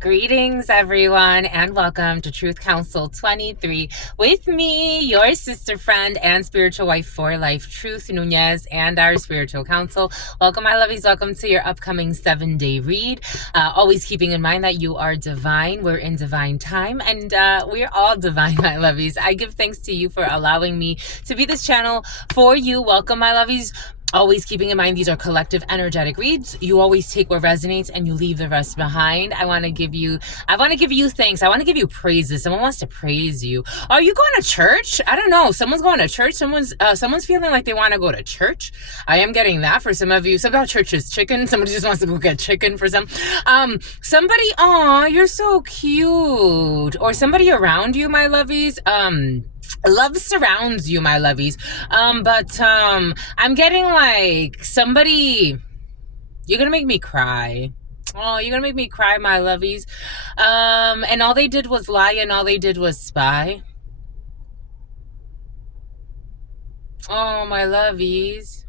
Greetings, everyone, and welcome to Truth Council 23 with me, your sister friend and spiritual wife for life, Truth Nunez, and our spiritual council. Welcome, my lovies. Welcome to your upcoming 7-day read. Always keeping in mind that you are divine. We're in divine time, and we're all divine, my lovies. I give thanks to you for allowing me to be this channel for you. Welcome, my lovies. Always keeping in mind these are collective energetic reads. You always take what resonates and you leave the rest behind. I want to give you thanks. I want to give you praises. Someone wants to praise you. Are you going to church? I don't know. Someone's going to church. Someone's feeling like they want to go to church. I am getting that for some of you. Some about church is chicken. Somebody just wants to go get chicken for some. Somebody, aw, you're so cute. Or somebody around you, my lovies. Love surrounds you, my lovies. But I'm getting like somebody, you're gonna make me cry. Oh, you're gonna make me cry, my lovies. And all they did was lie and all they did was spy. Oh, my lovies.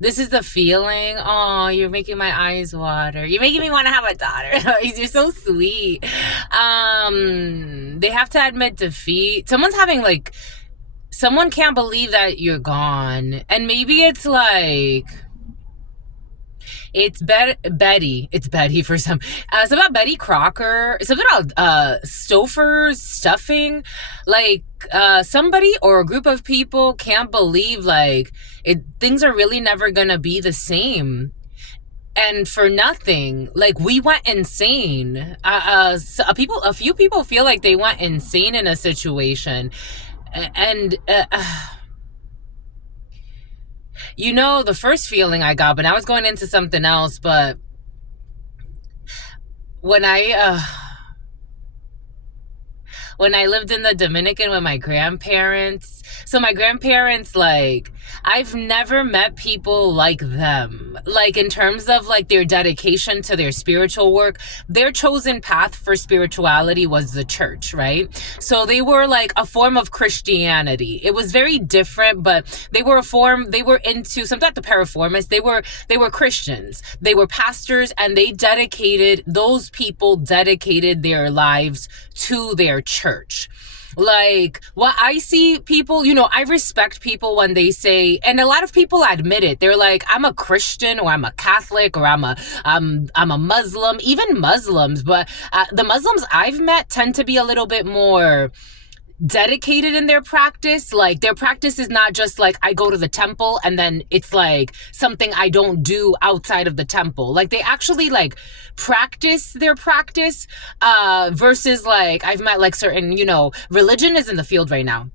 This is the feeling. Oh, you're making my eyes water. You're making me want to have a daughter. You're so sweet. They have to admit defeat. Someone can't believe that you're gone. And maybe it's like, it's Betty. It's Betty for some. It's about Betty Crocker. It's about Stouffer's stuffing. Like somebody or a group of people can't believe like things are really never gonna be the same. And for nothing, like we went insane. A few people feel like they went insane in a situation, and. You know, the first feeling I got, but I was going into something else, but when I lived in the Dominican with my grandparents, so my grandparents, like, I've never met people like them. Like, in terms of, like, their dedication to their spiritual work, their chosen path for spirituality was the church, right? So they were, like, a form of Christianity. It was very different, but they were into, something like the Paraformists, they were Christians. They were pastors, and those people dedicated their lives to their church. Like, what I see people, you know, I respect people when they say, and a lot of people admit it. They're like, I'm a Christian, or I'm a Catholic, or I'm a Muslim, even Muslims. But the Muslims I've met tend to be a little bit more dedicated in their practice. Like, their practice is not just like I go to the temple and then it's like something I don't do outside of the temple. Like, they actually like practice their practice versus like I've met like certain, you know, religion is in the field right now.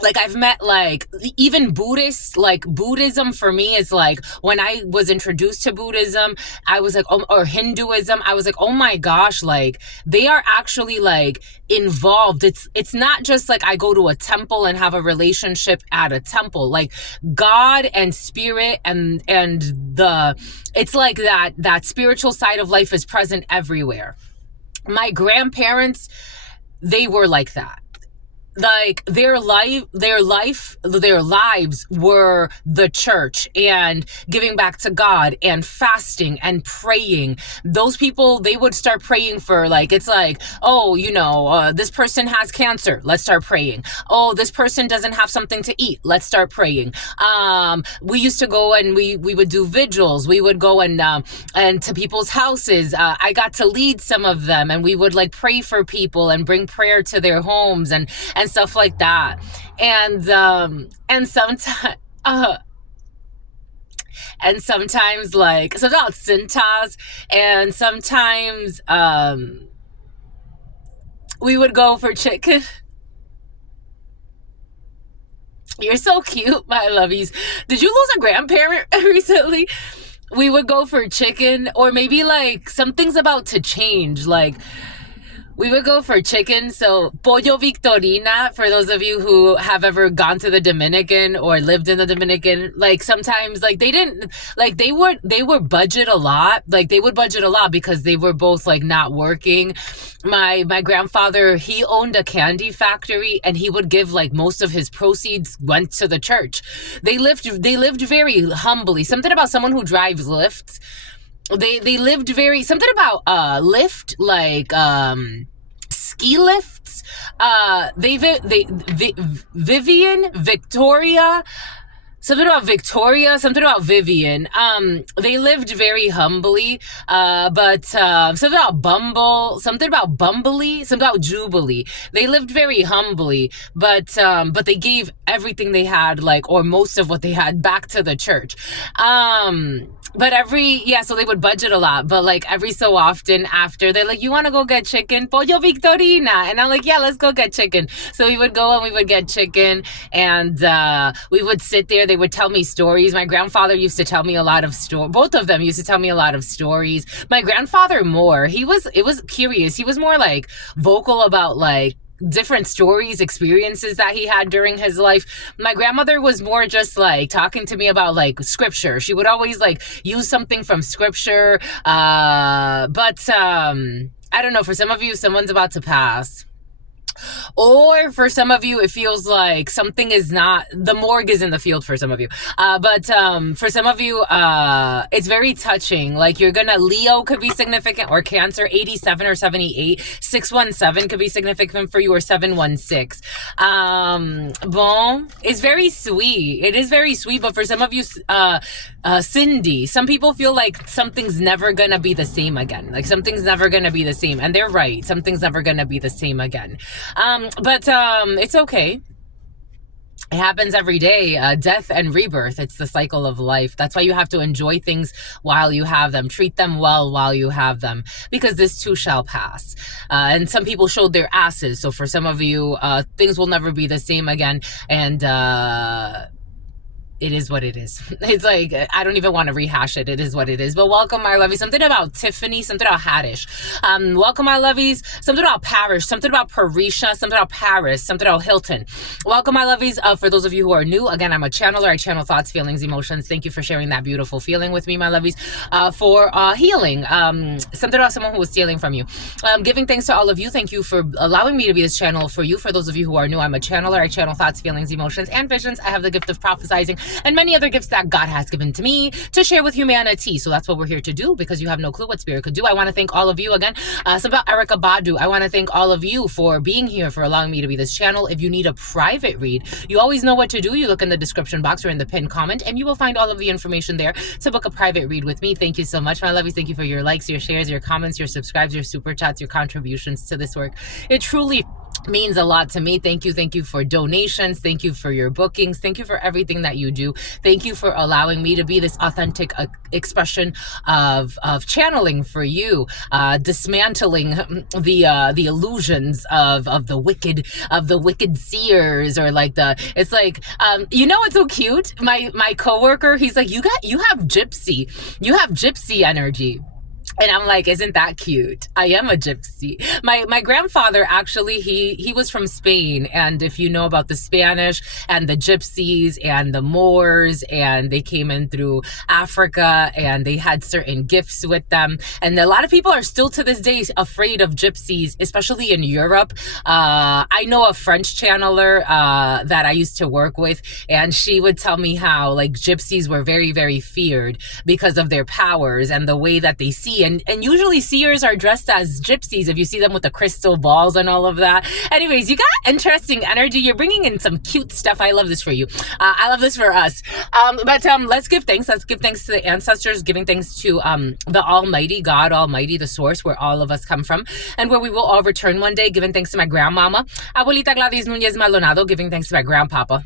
Like, I've met, like, even Buddhists, like, Buddhism for me is, like, when I was introduced to Buddhism, I was like, or Hinduism, I was like, oh my gosh, like, they are actually, like, involved. It's not just, like, I go to a temple and have a relationship at a temple. Like, God and spirit and it's like that spiritual side of life is present everywhere. My grandparents, they were like that. Like, their lives were the church and giving back to God and fasting and praying. Those people, they would start praying for, like, it's like, oh, you know, this person has cancer. Let's start praying. Oh, this person doesn't have something to eat. Let's start praying. We used to go and we would do vigils. We would go and to people's houses. I got to lead some of them, and we would like pray for people and bring prayer to their homes and stuff like that. And sometimes like, so about Cintas, and sometimes we would go for chicken. You're so cute, my lovies. Did you lose a grandparent recently? We would go for chicken, or maybe like something's about to change. Like, we would go for chicken. So pollo victorina, for those of you who have ever gone to the Dominican or lived in the Dominican, like sometimes like they would budget a lot. Like, they would budget a lot because they were both like not working. My grandfather, he owned a candy factory, and he would give like most of his proceeds went to the church. They lived very humbly. Something about someone who drives lifts. they lived very, something about lift, like ski lifts. Vivian, Victoria, something about Vivian. They lived very humbly, but something about Bumble, something about Bumbly, something about Jubilee. They lived very humbly, but they gave everything they had, like, or most of what they had, back to the church. But so they would budget a lot, but like every so often after, they're like, you want to go get chicken? Pollo Victorina. And I'm like, yeah, let's go get chicken. So we would go and we would get chicken, and we would sit there. They would tell me stories. My grandfather used to tell me a lot of stories. Both of them used to tell me a lot of stories. My grandfather more. It was curious. He was more like vocal about like different stories, experiences that he had during his life. My grandmother was more just like talking to me about like scripture. She would always like use something from scripture. But I don't know, for some of you, someone's about to pass. Or for some of you, it feels like something is not, the morgue is in the field for some of you. But for some of you, it's very touching. Like Leo could be significant, or Cancer, 87 or 78. 617 could be significant for you, or 716. Bon, it's very sweet. It is very sweet, but for some of you, Cindy, some people feel like something's never gonna be the same again. Like something's never gonna be the same. And they're right. Something's never gonna be the same again. But it's okay. It happens every day. Death and rebirth. It's the cycle of life. That's why you have to enjoy things while you have them. Treat them well while you have them, because this too shall pass. And some people showed their asses. So for some of you, things will never be the same again. And it is what it is. It's like, I don't even want to rehash it. It is what it is. But welcome, my lovies. Something about Tiffany, something about Haddish. Welcome, my lovies. Something about Parish, something about Parisha, something about Paris, something about Hilton. Welcome, my lovies. For those of you who are new, again, I'm a channeler. I channel thoughts, feelings, emotions. Thank you for sharing that beautiful feeling with me, my lovies. For healing, something about someone who was stealing from you. Giving thanks to all of you. Thank you for allowing me to be this channel for you. For those of you who are new, I'm a channeler. I channel thoughts, feelings, emotions, and visions. I have the gift of prophesizing and many other gifts that God has given to me to share with humanity. So that's what we're here to do, because you have no clue what spirit could do. I want to thank all of you again. Something about Erica Badu. I want to thank all of you for being here, for allowing me to be this channel. If you need a private read, you always know what to do. You look in the description box or in the pinned comment, and you will find all of the information there to book a private read with me. Thank you so much, my lovies. Thank you for your likes, your shares, your comments, your subscribes, your super chats, your contributions to this work. It truly means a lot to me. Thank you for donations. Thank you for your bookings. Thank you for everything that you do. Thank you for allowing me to be this authentic expression of channeling for you, dismantling the illusions of the wicked seers, or like it's like, it's so cute. My coworker, he's like, you have gypsy energy. And I'm like, isn't that cute? I am a gypsy. My grandfather, actually, he was from Spain. And if you know about the Spanish and the gypsies and the Moors, and they came in through Africa, and they had certain gifts with them. And a lot of people are still to this day afraid of gypsies, especially in Europe. I know a French channeler that I used to work with, and she would tell me how like gypsies were very, very feared because of their powers and the way that they see. And usually seers are dressed as gypsies if you see them with the crystal balls and all of that. Anyways, you got interesting energy. You're bringing in some cute stuff. I love this for you. I love this for us. But let's give thanks. Let's give thanks to the ancestors, giving thanks to the Almighty, God Almighty, the source where all of us come from, and where we will all return one day. Giving thanks to my grandmama, Abuelita Gladys Nunez Maldonado. Giving thanks to my grandpapa,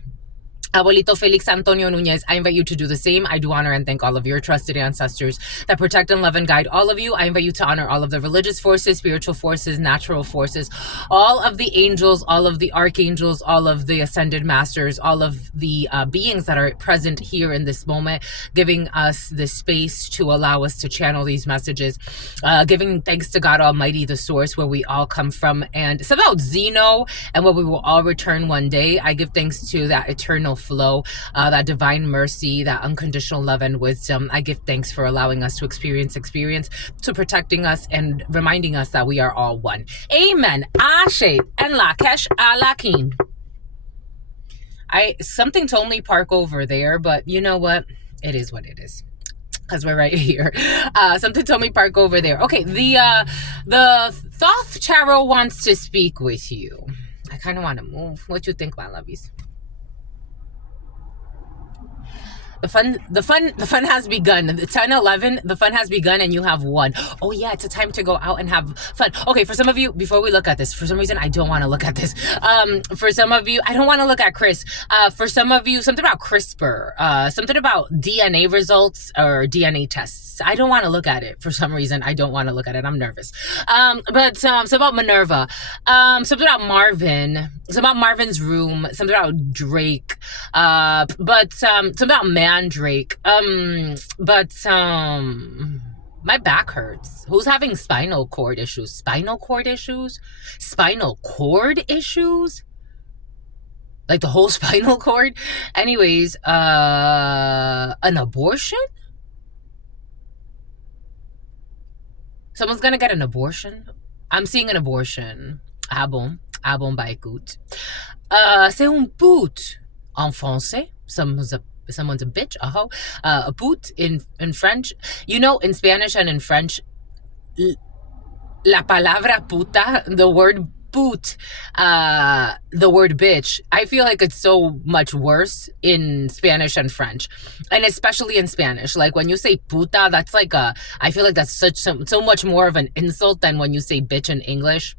Abuelito Felix Antonio Nunez. I invite you to do the same. I do honor and thank all of your trusted ancestors that protect and love and guide all of you. I invite you to honor all of the religious forces, spiritual forces, natural forces, all of the angels, all of the archangels, all of the ascended masters, all of the beings that are present here in this moment, giving us the space to allow us to channel these messages, giving thanks to God Almighty, the source where we all come from. And it's about Zeno and where we will all return one day. I give thanks to that eternal flow, that divine mercy, that unconditional love and wisdom. I give thanks for allowing us to experience, to protecting us and reminding us that we are all one. Amen. Ashe and Lakesh Alakin. Something told me park over there, but you know what? It is what it is. because we're right here. Something told me park over there. Okay, the Thoth Tarot wants to speak with you. I kind of want to move. What you think, my lovies? The fun has begun. The 10-11, the fun has begun and you have won. Oh yeah, it's a time to go out and have fun. Okay, for some of you, before we look at this, for some reason I don't want to look at this. For some of you, I don't want to look at Chris. For some of you, something about CRISPR, something about DNA results or DNA tests. I don't want to look at it for some reason. I don't want to look at it. I'm nervous. But something about Minerva, something about Marvin, something about Marvin's room, something about Drake, but something about Mandrake. But my back hurts. Who's having spinal cord issues? Spinal cord issues? Spinal cord issues? Like the whole spinal cord? Anyways, an abortion? Someone's gonna get an abortion? I'm seeing an abortion. Ah bon? Ah bon, bah écoute. C'est un pute en français. Someone's a bitch, a pute in French. You know, in Spanish and in French, la palabra puta, the word pute, the word bitch, I feel like it's so much worse in Spanish and French, and especially in Spanish. Like when you say puta, that's like I feel like that's so much more of an insult than when you say bitch in English.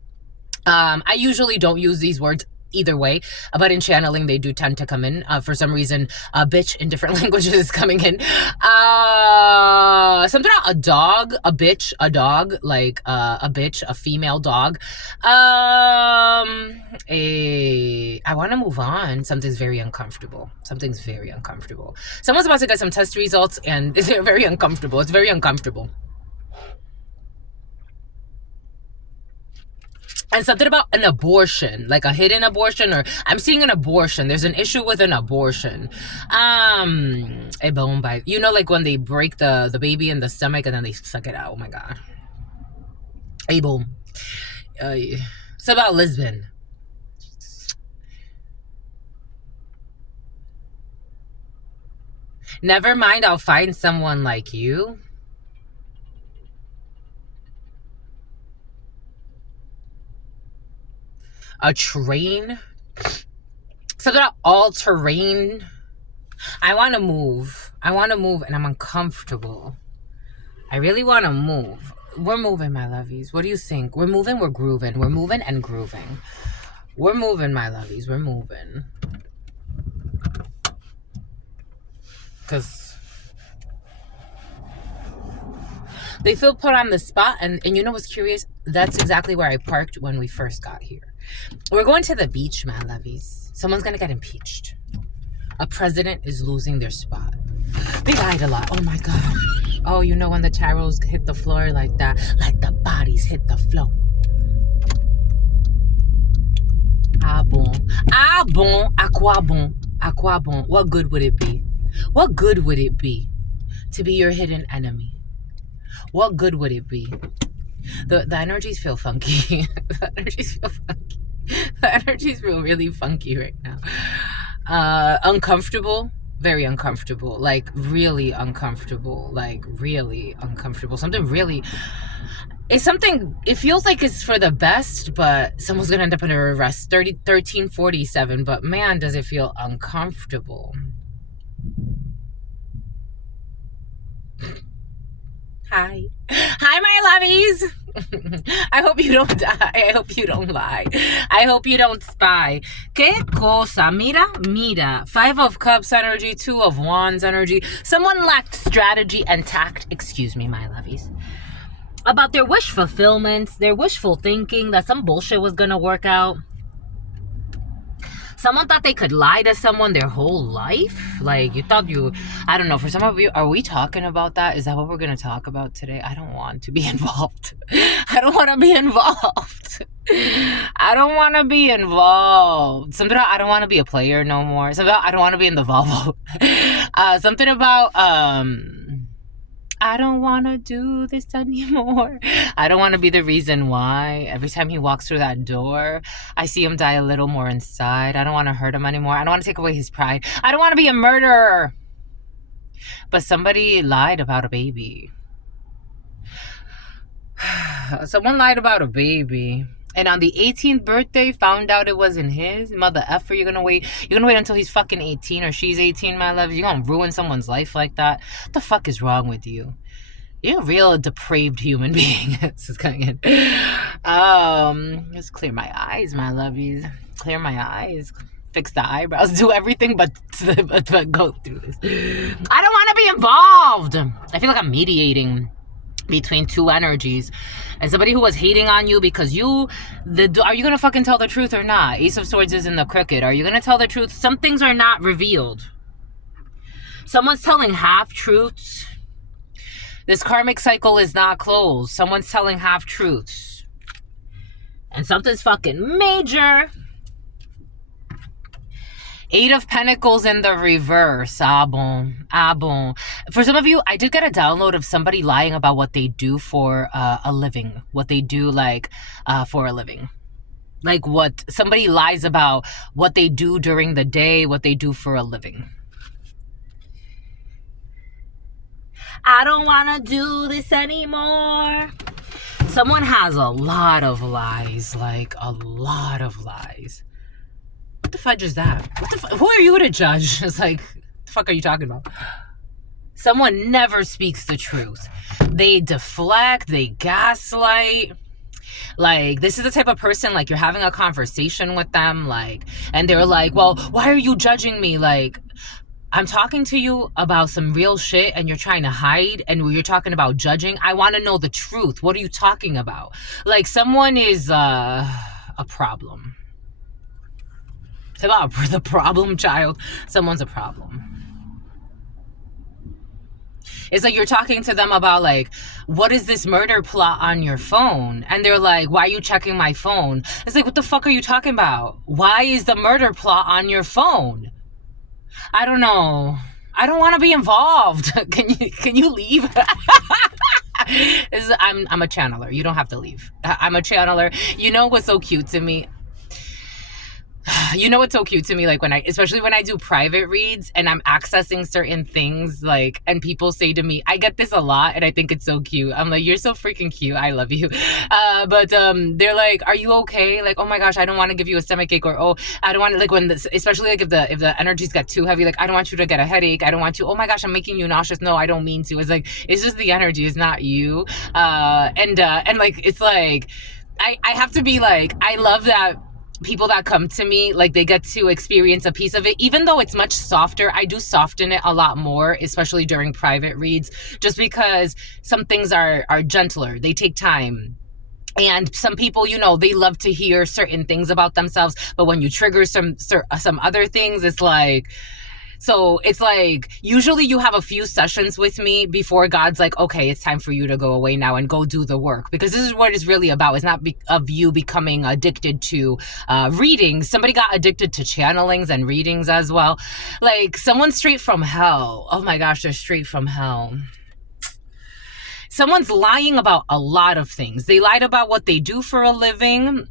I usually don't use these words either way, but in channeling they do tend to come in. For some reason, bitch in different languages is coming in. Something about a dog, a bitch, a dog, like a bitch, a female dog. I want to move on. Something's very uncomfortable. Something's very uncomfortable. Someone's about to get some test results and they're very uncomfortable. It's very uncomfortable. And something about an abortion, like a hidden abortion, or I'm seeing an abortion. There's an issue with an abortion. You know, like when they break the baby in the stomach and then they suck it out. Oh my God. A boom. It's about Lisbon. Never mind, I'll find someone like you. A train. Something about all-terrain. I want to move. And I'm uncomfortable. I really want to move. We're moving, my lovies. What do you think? We're moving, we're grooving. We're moving and grooving. We're moving, my lovies. We're moving. Because they feel put on the spot. And you know what's curious? That's exactly where I parked when we first got here. We're going to the beach, my lovies. Someone's going to get impeached. A president is losing their spot. They lied a lot. Oh, my God. Oh, you know when the tarots hit the floor like that? Like the bodies hit the floor. Ah, bon. Ah, bon. À quoi bon? À quoi bon? What good would it be? What good would it be to be your hidden enemy? What good would it be? The energies feel funky. The energies feel funky. The energies feel really funky right now. Uncomfortable. Very uncomfortable. Like really uncomfortable. Like really uncomfortable. Something really... It's something... It feels like it's for the best, but someone's going to end up under arrest. 1347. But man, does it feel uncomfortable. Hi. Hi, my lovies. I hope you don't die. I hope you don't lie. I hope you don't spy. ¿Qué cosa? Mira. 5 of Cups energy, 2 of Wands energy. Someone lacked strategy and tact. Excuse me, my lovies. About their wish fulfillment, their wishful thinking that some bullshit was going to work out. Someone thought they could lie to someone their whole life. Like, you thought I don't know, for some of you, are we talking about that? Is that what we're going to talk about today? I don't want to be involved. I don't want to be involved. I don't want to be involved. Something about I don't want to be a player no more. Something about I don't want to be in the Volvo. Something about, I don't want to do this anymore. I don't want to be the reason why. Every time he walks through that door, I see him die a little more inside. I don't want to hurt him anymore. I don't want to take away his pride. I don't want to be a murderer. But somebody lied about a baby. Someone lied about a baby. And on the 18th birthday, found out it wasn't his. Mother effer, you're gonna wait. You're gonna wait until he's fucking 18 or she's 18, my love. You're gonna ruin someone's life like that. What the fuck is wrong with you? You're a real depraved human being. This is coming in. Just clear my eyes, my lovies. Clear my eyes. Fix the eyebrows. Do everything but go through this. I don't want to be involved. I feel like I'm mediating between two energies. And somebody who was hating on you because are you gonna fucking tell the truth or not? Ace of Swords is in the crooked. Are you gonna tell the truth? Some things are not revealed. Someone's telling half-truths. This karmic cycle is not closed. Someone's telling half-truths. And something's fucking major. Eight of Pentacles in the reverse. Ah bon. For some of you, I did get a download of somebody lying about what they do for a living. What they do for a living. Like what somebody lies about what they do during the day, what they do for a living. I don't want to do this anymore. Someone has a lot of lies. Like a lot of lies. What the fudge is that? Who are you to judge? It's like, what the fuck are you talking about? Someone never speaks the truth. They deflect, they gaslight. Like, this is the type of person, like, you're having a conversation with them, like, and they're like, well, why are you judging me? Like, I'm talking to you about some real shit and you're trying to hide and you're talking about judging. I want to know the truth. What are you talking about? Like, someone is a problem. It's about the problem child. Someone's a problem. It's like you're talking to them about, like, what is this murder plot on your phone? And they're like, why are you checking my phone? It's like, what the fuck are you talking about? Why is the murder plot on your phone? I don't know. I don't want to be involved. Can you leave? I'm a channeler. You don't have to leave. I'm a channeler. You know what's so cute to me? You know what's so cute to me, like especially when I do private reads and I'm accessing certain things, like, and people say to me, I get this a lot and I think it's so cute. I'm like, you're so freaking cute. I love you. But they're like, are you okay? Like, oh my gosh, I don't want to give you a stomachache, or, oh, I don't want to, like, especially like if the energies get too heavy, like, I don't want you to get a headache. I don't want you, oh my gosh, I'm making you nauseous. No, I don't mean to. It's like, it's just the energy. It's not you. And like, it's like, I have to be like, I love that people that come to me, like, they get to experience a piece of it, even though it's much softer. I do soften it a lot more, especially during private reads, just because some things are gentler. They take time. And some people, you know, they love to hear certain things about themselves, but when you trigger some other things, it's like, so it's like, usually you have a few sessions with me before God's like, okay, it's time for you to go away now and go do the work. Because this is what it's really about. It's not of you becoming addicted to readings. Somebody got addicted to channelings and readings as well. Like, someone's straight from hell. Oh my gosh, they're straight from hell. Someone's lying about a lot of things. They lied about what they do for a living.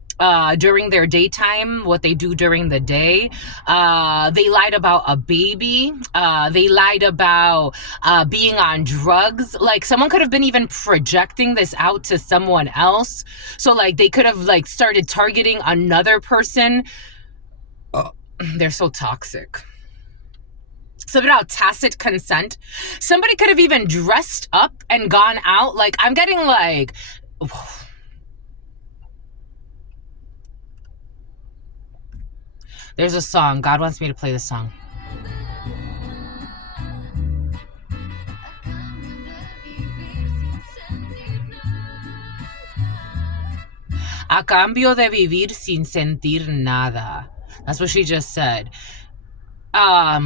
During their daytime, what they do during the day. They lied about a baby. They lied about being on drugs. Like, someone could have been even projecting this out to someone else. So, like, they could have, like, started targeting another person. Oh, they're so toxic. Something about tacit consent. Somebody could have even dressed up and gone out. Like, I'm getting like... There's a song. God wants me to play this song. A cambio de vivir sin sentir nada. That's what she just said. I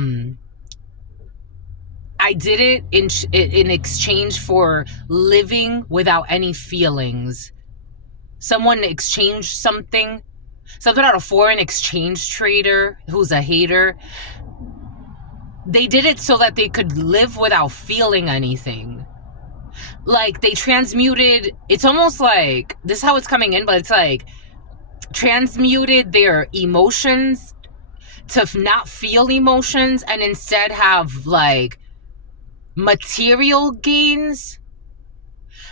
did it in exchange for living without any feelings. Someone exchanged something about a foreign exchange trader who's a hater. They did it so that they could live without feeling anything. Like, they transmuted, it's almost like, this is how it's coming in, but it's like, transmuted their emotions to not feel emotions and instead have, like, material gains.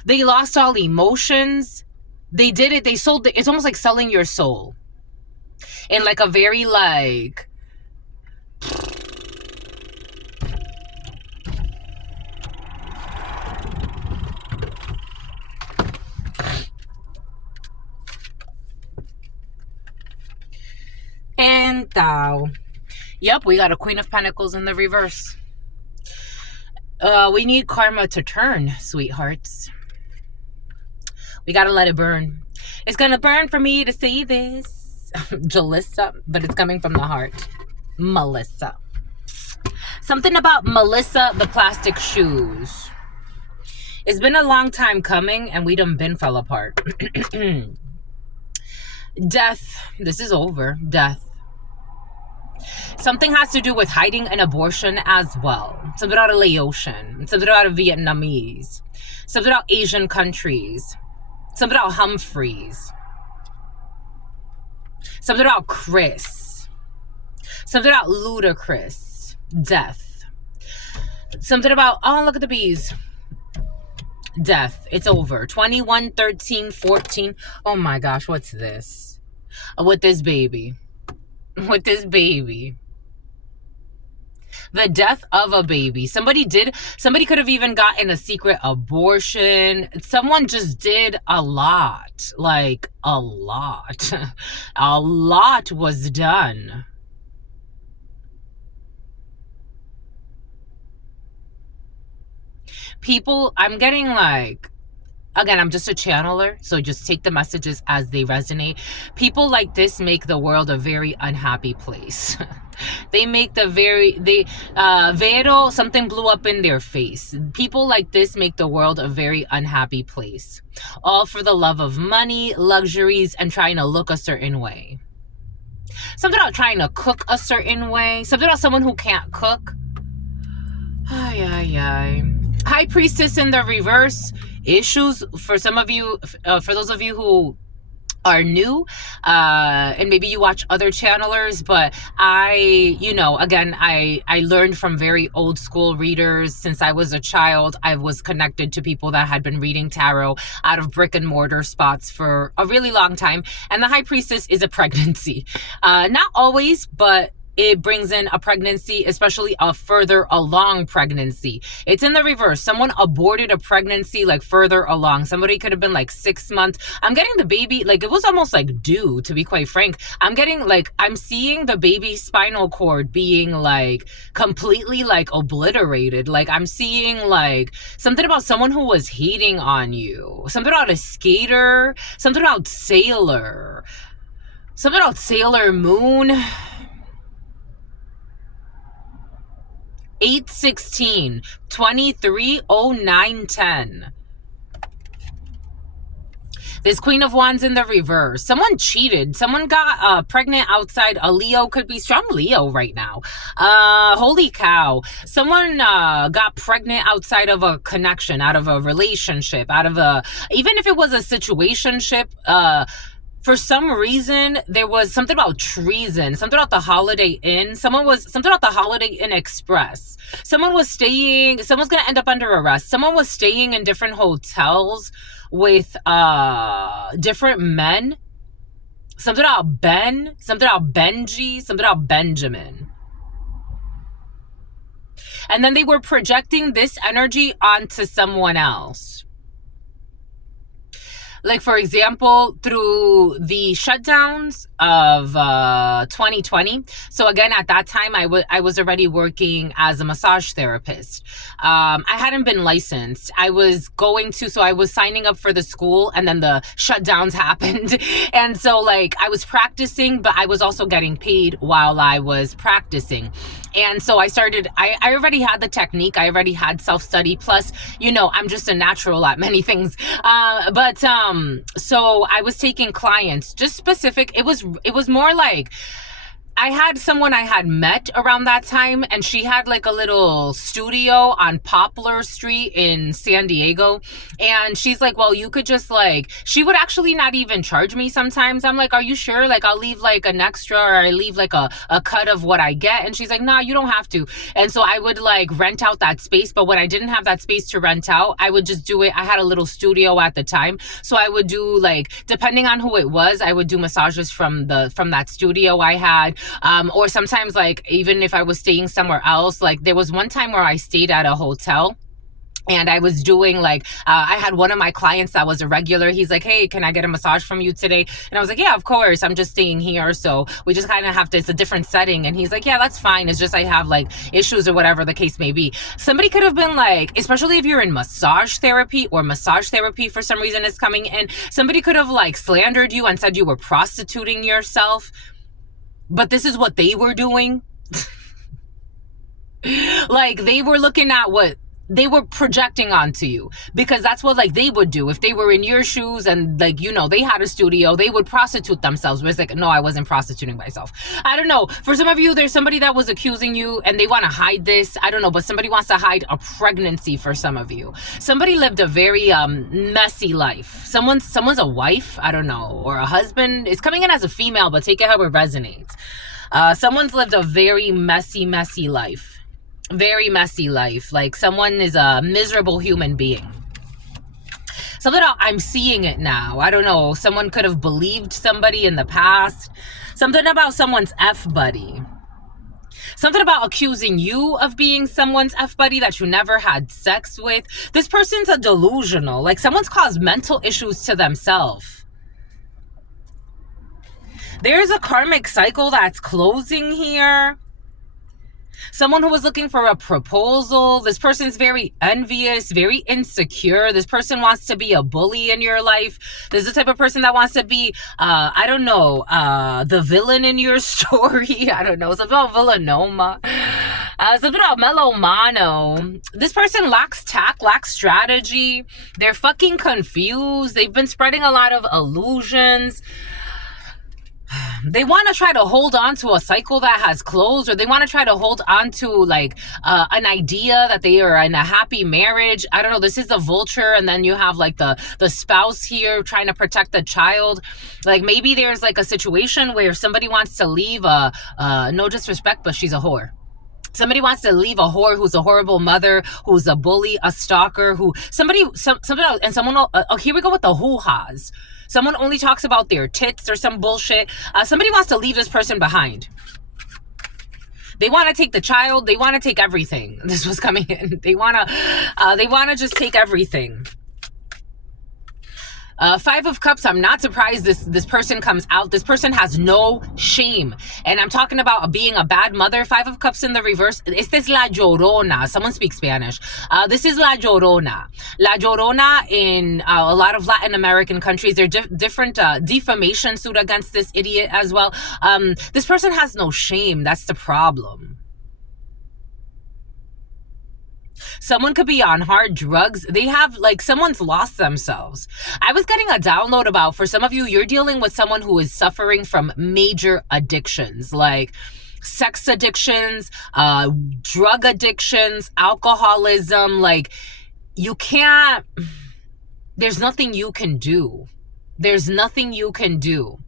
They lost all emotions. They did it. They sold it. It's almost like selling your soul in like a very like, and thou. Yep, we got a Queen of Pentacles in the reverse. We need karma to turn, sweethearts. We gotta let it burn. It's gonna burn for me to say this. Jalissa, but it's coming from the heart. Melissa. Something about Melissa, the plastic shoes. It's been a long time coming and we done been fell apart. Death. This is over. Death. Something has to do with hiding an abortion as well. Something out of Laotian. Something out of Vietnamese. Something out Asian countries. Something about Humphreys. Something about Chris. Something about Ludacris. Death. Something about, oh, look at the bees. Death. It's over. 21, 13, 14. Oh my gosh, what's this? With this baby. With this baby. The death of a baby. Somebody could have even gotten a secret abortion. Someone just did a lot. Like, a lot. A lot was done. People, I'm getting like, again, I'm just a channeler, so just take the messages as they resonate. People like this make the world a very unhappy place. They make Vero, something blew up in their face. People like this make the world a very unhappy place. All for the love of money, luxuries, and trying to look a certain way. Something about trying to cook a certain way. Something about someone who can't cook. Ay, ay, ay. High Priestess in the reverse. Issues for some of you, for those of you who are new, and maybe you watch other channelers, but I learned from very old school readers. Since I was a child, I was connected to people that had been reading tarot out of brick and mortar spots for a really long time. And the High Priestess is a pregnancy. Not always, but it brings in a pregnancy, especially a further along pregnancy. It's in the reverse. Someone aborted a pregnancy like further along. Somebody could have been like 6 months. I'm getting the baby, like it was almost like due, to be quite frank. I'm seeing the baby's spinal cord being like completely like obliterated. Like I'm seeing like something about someone who was hating on you. Something about a skater. Something about Sailor. Something about Sailor Moon. 816 23 09 10. This Queen of Wands in the reverse. Someone cheated. Someone got pregnant outside. A Leo could be strong Leo right now. Holy cow. Someone got pregnant outside of a connection, out of a relationship, even if it was a situationship, for some reason, there was something about treason, something about the Holiday Inn. Something about the Holiday Inn Express. Someone's going to end up under arrest. Someone was staying in different hotels with different men. Something about Ben, something about Benji, something about Benjamin. And then they were projecting this energy onto someone else. Like, for example, through the shutdowns of 2020. So again, at that time, I was already working as a massage therapist. I hadn't been licensed. I was signing up for the school, and then the shutdowns happened. And so like I was practicing, but I was also getting paid while I was practicing. And so I already had the technique. I already had self-study. Plus, I'm just a natural at many things. So I was taking clients, just specific. It was more like I had someone I had met around that time, and she had like a little studio on Poplar Street in San Diego. And she's like, well, you could just like, she would actually not even charge me sometimes. I'm like, are you sure? Like, I'll leave like an extra, or I leave like a cut of what I get. And she's like, nah, you don't have to. And so I would like rent out that space. But when I didn't have that space to rent out, I would just do it. I had a little studio at the time. So I would do like, depending on who it was, I would do massages from that studio I had. Or sometimes like even if I was staying somewhere else, like there was one time where I stayed at a hotel and I was doing like, I had one of my clients that was a regular. He's like, hey, can I get a massage from you today? And I was like, yeah, of course. I'm just staying here. So we just kind of have to, it's a different setting. And he's like, yeah, that's fine. It's just I have like issues or whatever the case may be. Somebody could have been like, especially if you're in massage therapy or massage therapy for some reason is coming in, somebody could have like slandered you and said you were prostituting yourself. But this is what they were doing. Like they were looking at what they were projecting onto you, because that's what like they would do if they were in your shoes and like, you know, they had a studio, they would prostitute themselves. But it's like, no, I wasn't prostituting myself. I don't know. For some of you, there's somebody that was accusing you and they want to hide this. I don't know, but somebody wants to hide a pregnancy for some of you. Somebody lived a very messy life. Someone's a wife, I don't know, or a husband. It's coming in as a female, but take it how it resonates. Someone's lived a very messy life. Very messy life. Like someone is a miserable human being. Something about, I'm seeing it now. I don't know. Someone could have believed somebody in the past. Something about someone's F-buddy. Something about accusing you of being someone's F-buddy that you never had sex with. This person's a delusional. Like someone's caused mental issues to themselves. There's a karmic cycle that's closing here. Someone who was looking for a proposal. This person's very envious, very insecure. This person wants to be a bully in your life. This is the type of person that wants to be, I don't know, the villain in your story. I don't know. Something about Villanoma. Something about Melomano. This person lacks tact, lacks strategy. They're fucking confused. They've been spreading a lot of illusions. They want to try to hold on to a cycle that has closed, or they want to try to hold on to like an idea that they are in a happy marriage. I don't know. This is the vulture, and then you have like the spouse here trying to protect the child. Like maybe there's like a situation where somebody wants to leave no disrespect, but she's a whore. Somebody wants to leave a whore who's a horrible mother, who's a bully, a stalker, somebody else, and someone, here we go with the hoo-has. Someone only talks about their tits or some bullshit. Somebody wants to leave this person behind. They want to take the child. They want to take everything. This was coming in. They want to just take everything. Five of Cups, I'm not surprised this person comes out. This person has no shame. And I'm talking about being a bad mother. Five of Cups in the reverse. Esta es La Llorona. Someone speaks Spanish. This is La Llorona. La Llorona in a lot of Latin American countries, there are different defamation suit against this idiot as well. This person has no shame. That's the problem. Someone could be on hard drugs. They have, like, someone's lost themselves. I was getting a download about, for some of you, you're dealing with someone who is suffering from major addictions, like sex addictions, drug addictions, alcoholism. Like, you can't, there's nothing you can do. There's nothing you can do.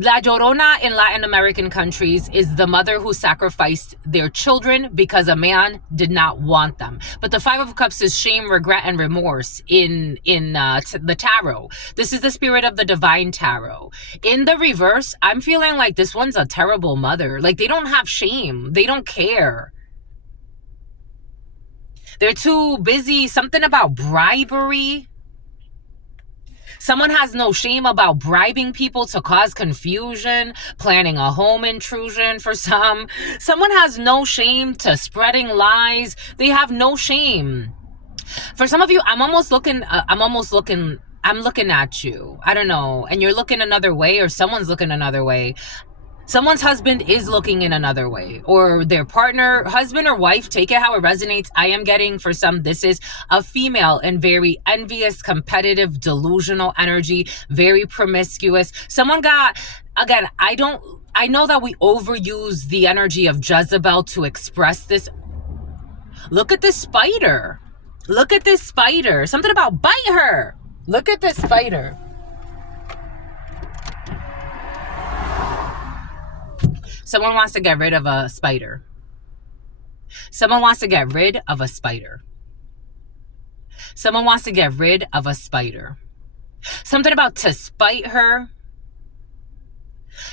La Llorona in Latin American countries is the mother who sacrificed their children because a man did not want them. But the Five of Cups is shame, regret, and remorse in the tarot. This is the spirit of the divine tarot. In the reverse, I'm feeling like this one's a terrible mother. Like, they don't have shame. They don't care. They're too busy. Something about bribery. Someone has no shame about bribing people to cause confusion, planning a home intrusion for some. Someone has no shame to spreading lies. They have no shame. For some of you, I'm looking at you. I don't know. And you're looking another way, or someone's looking another way. Someone's husband is looking in another way, or their partner, husband or wife, take it how it resonates. I am getting, for some, this is a female and very envious, competitive, delusional energy, very promiscuous. Someone got again, I know that we overuse the energy of Jezebel to express this. Look at this spider. Look at this spider. Something about bite her. Look at this spider. Someone wants to get rid of a spider. Someone wants to get rid of a spider. Someone wants to get rid of a spider. Something about to spite her.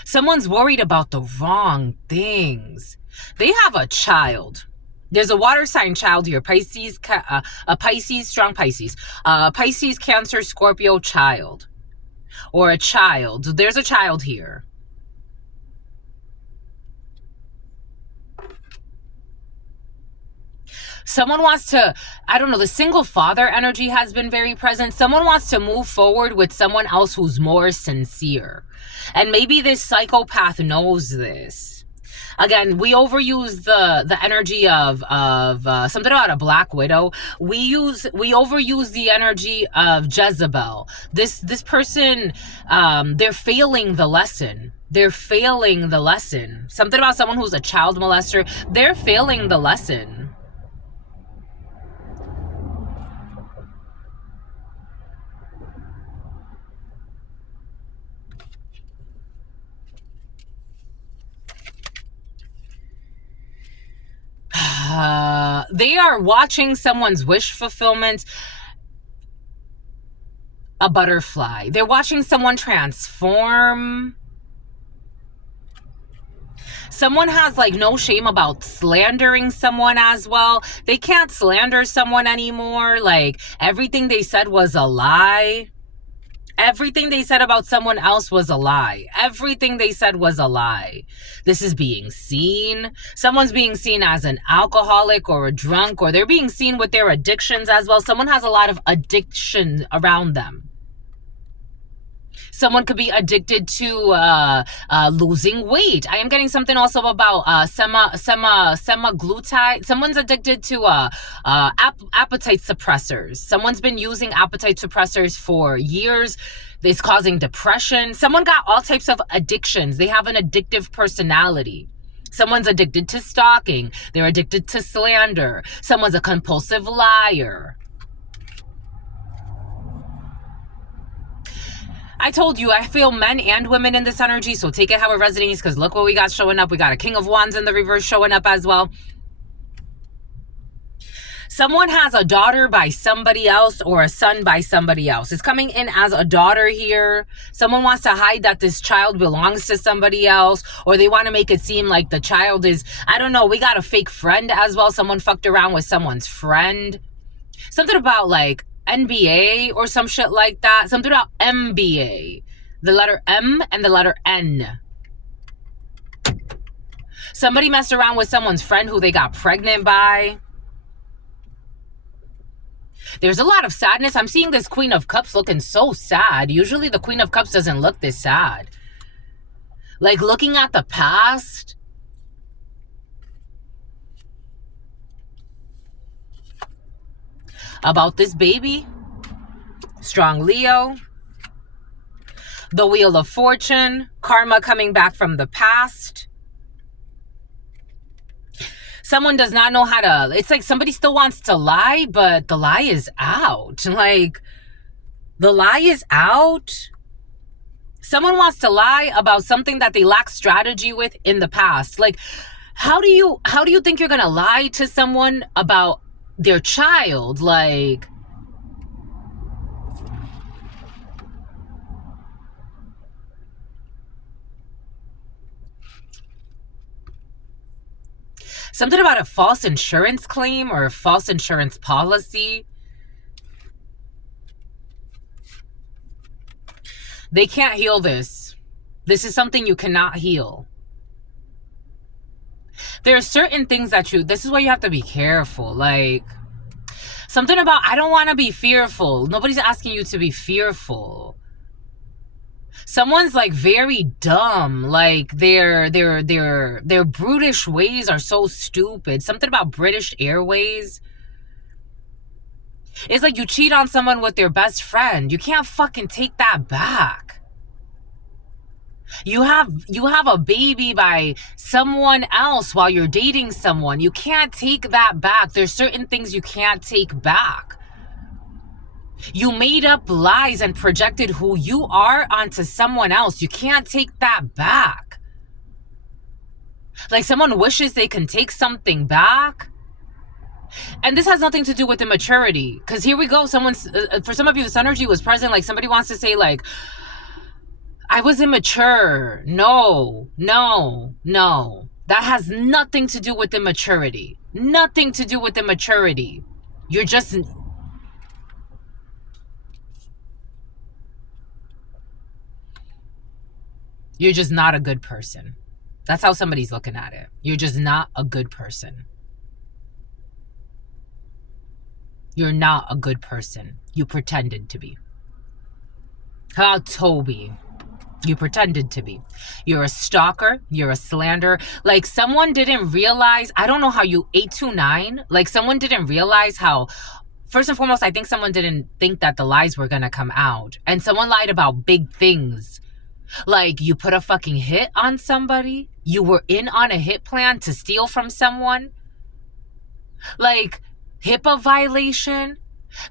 Someone's worried about the wrong things. They have a child. There's a water sign child here. Pisces, a Pisces, strong Pisces. Pisces, Cancer, Scorpio child. Or a child. There's a child here. Someone wants to, I don't know, the single father energy has been very present. Someone wants to move forward with someone else who's more sincere. And maybe this psychopath knows this. Again, we overuse the energy of something about a black widow. We overuse the energy of Jezebel. This person, they're failing the lesson. They're failing the lesson. Something about someone who's a child molester. They're failing the lesson. They are watching someone's wish fulfillment. A butterfly. They're watching someone transform. Someone has like no shame about slandering someone as well. They can't slander someone anymore. Like everything they said was a lie. Everything they said about someone else was a lie. Everything they said was a lie. This is being seen. Someone's being seen as an alcoholic or a drunk, or they're being seen with their addictions as well. Someone has a lot of addiction around them. Someone could be addicted to losing weight. I am getting something also about semaglutide. Someone's addicted to appetite suppressors. Someone's been using appetite suppressors for years. It's causing depression. Someone got all types of addictions. They have an addictive personality. Someone's addicted to stalking. They're addicted to slander. Someone's a compulsive liar. I told you, I feel men and women in this energy, so take it how it resonates, because look what we got showing up. We got a King of Wands in the reverse showing up as well. Someone has a daughter by somebody else or a son by somebody else. It's coming in as a daughter here. Someone wants to hide that this child belongs to somebody else, or they want to make it seem like the child is, I don't know, we got a fake friend as well. Someone fucked around with someone's friend. Something about like NBA or some shit like that. Something about MBA. The letter M and the letter N. Somebody messed around with someone's friend who they got pregnant by. There's a lot of sadness. I'm seeing this Queen of Cups looking so sad. Usually the Queen of Cups doesn't look this sad. Like looking at the past. About this baby. Strong Leo. The Wheel of Fortune. Karma coming back from the past. Someone does not know how to, it's like somebody still wants to lie, but the lie is out. Like, the lie is out. Someone wants to lie about something that they lack strategy with in the past. Like, how do you think you're gonna lie to someone about their child? Like, something about a false insurance claim or a false insurance policy. They can't heal this. This is something you cannot heal. There are certain things that this is why you have to be careful. Like, something about, I don't want to be fearful. Nobody's asking you to be fearful. Someone's like very dumb. Like their brutish ways are so stupid. Something about British Airways. It's like you cheat on someone with their best friend. You can't fucking take that back. You have a baby by someone else while you're dating someone. You can't take that back. There's certain things you can't take back. You made up lies and projected who you are onto someone else. You can't take that back. Like someone wishes they can take something back. And this has nothing to do with immaturity. Because here we go. Someone's, for some of you, this energy was present. Like somebody wants to say like, I was immature. No. That has nothing to do with immaturity. Nothing to do with immaturity. You're just not a good person. That's how somebody's looking at it. You're just not a good person. You're not a good person. You pretended to be. How Toby. You pretended to be. You're a stalker. You're a slanderer. Like someone didn't realize, I don't know how you, 829, like someone didn't realize how, first and foremost, I think someone didn't think that the lies were going to come out. And someone lied about big things. Like you put a fucking hit on somebody. You were in on a hit plan to steal from someone. Like HIPAA violation.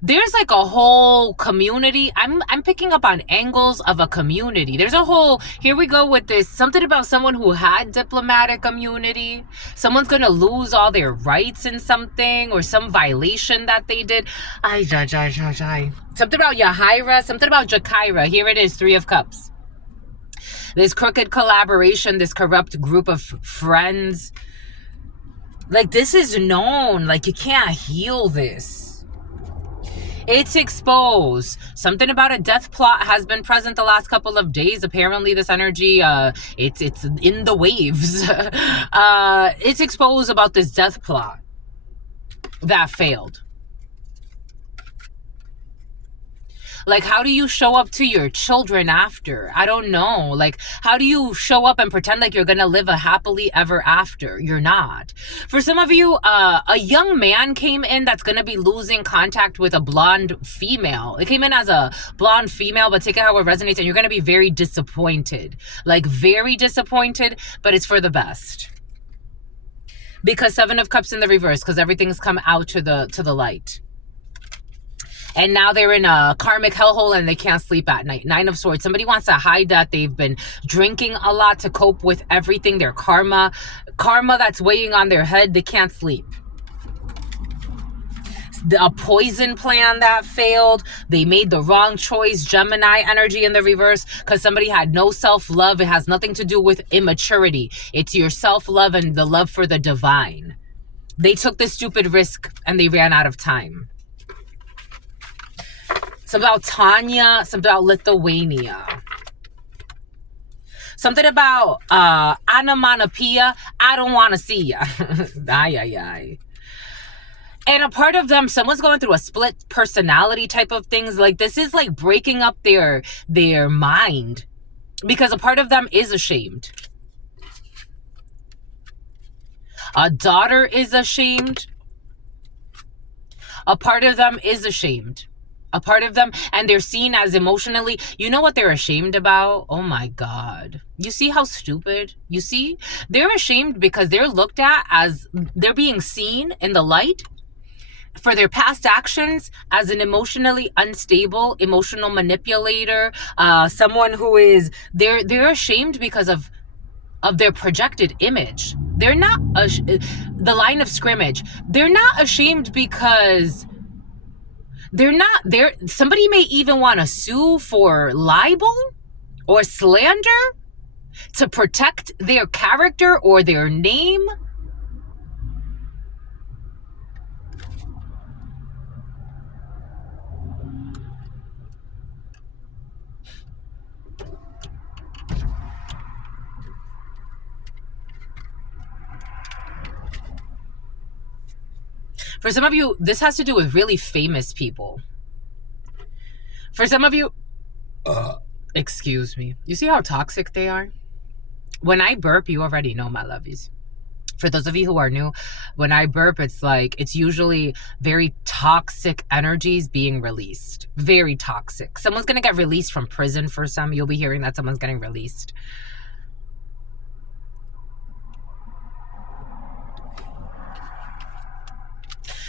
There's like a whole community. I'm picking up on angles of a community. There's a whole, here we go with this, something about someone who had diplomatic immunity. Someone's going to lose all their rights in something or some violation that they did. Something about Yahira, something about Jakira. Here it is, 3 of Cups. This crooked collaboration, this corrupt group of friends. Like this is known. Like you can't heal this. It's exposed. Something about a death plot has been present the last couple of days. Apparently this energy, it's in the waves. It's exposed about this death plot that failed. Like, how do you show up to your children after? I don't know. Like, how do you show up and pretend like you're going to live a happily ever after? You're not. For some of you, a young man came in that's going to be losing contact with a blonde female. It came in as a blonde female, but take it how it resonates, and you're going to be very disappointed. Like, very disappointed, but it's for the best. Because 7 of Cups in the reverse, because everything's come out to the light. And now they're in a karmic hellhole and they can't sleep at night. 9 of Swords. Somebody wants to hide that they've been drinking a lot to cope with everything. Their karma that's weighing on their head. They can't sleep. A poison plan that failed. They made the wrong choice. Gemini energy in the reverse because somebody had no self-love. It has nothing to do with immaturity. It's your self-love and the love for the divine. They took the stupid risk and they ran out of time. Something about Tanya, something about Lithuania. Something about Onomatopoeia, I don't want to see ya. Ay. And a part of them, someone's going through a split personality type of things. Like this is like breaking up their mind. Because a part of them is ashamed. A daughter is ashamed. A part of them is ashamed. A part of them, and they're seen as emotionally, you know what they're ashamed about? Oh my God. You see how stupid? You see? They're ashamed because they're looked at as, they're being seen in the light for their past actions as an emotionally unstable, emotional manipulator, someone who is, they're ashamed because of their projected image. They're not, the line of scrimmage, they're not ashamed because somebody may even want to sue for libel or slander to protect their character or their name. For some of you, this has to do with really famous people. For some of you, excuse me. You see how toxic they are? When I burp, you already know, my lovies. For those of you who are new, when I burp, it's usually very toxic energies being released. Very toxic. Someone's going to get released from prison for some. You'll be hearing that someone's getting released.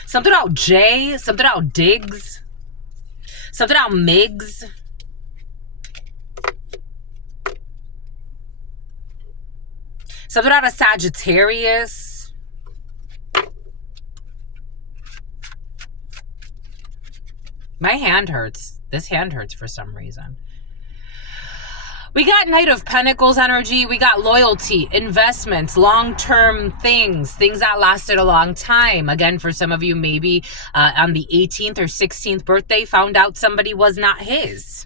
Something about Jay, something about Diggs, something about Migs. Something about a Sagittarius. My hand hurts. This hand hurts for some reason. We got Knight of Pentacles energy. We got loyalty, investments, long-term things that lasted a long time. Again, for some of you, maybe on the 18th or 16th birthday, found out somebody was not his.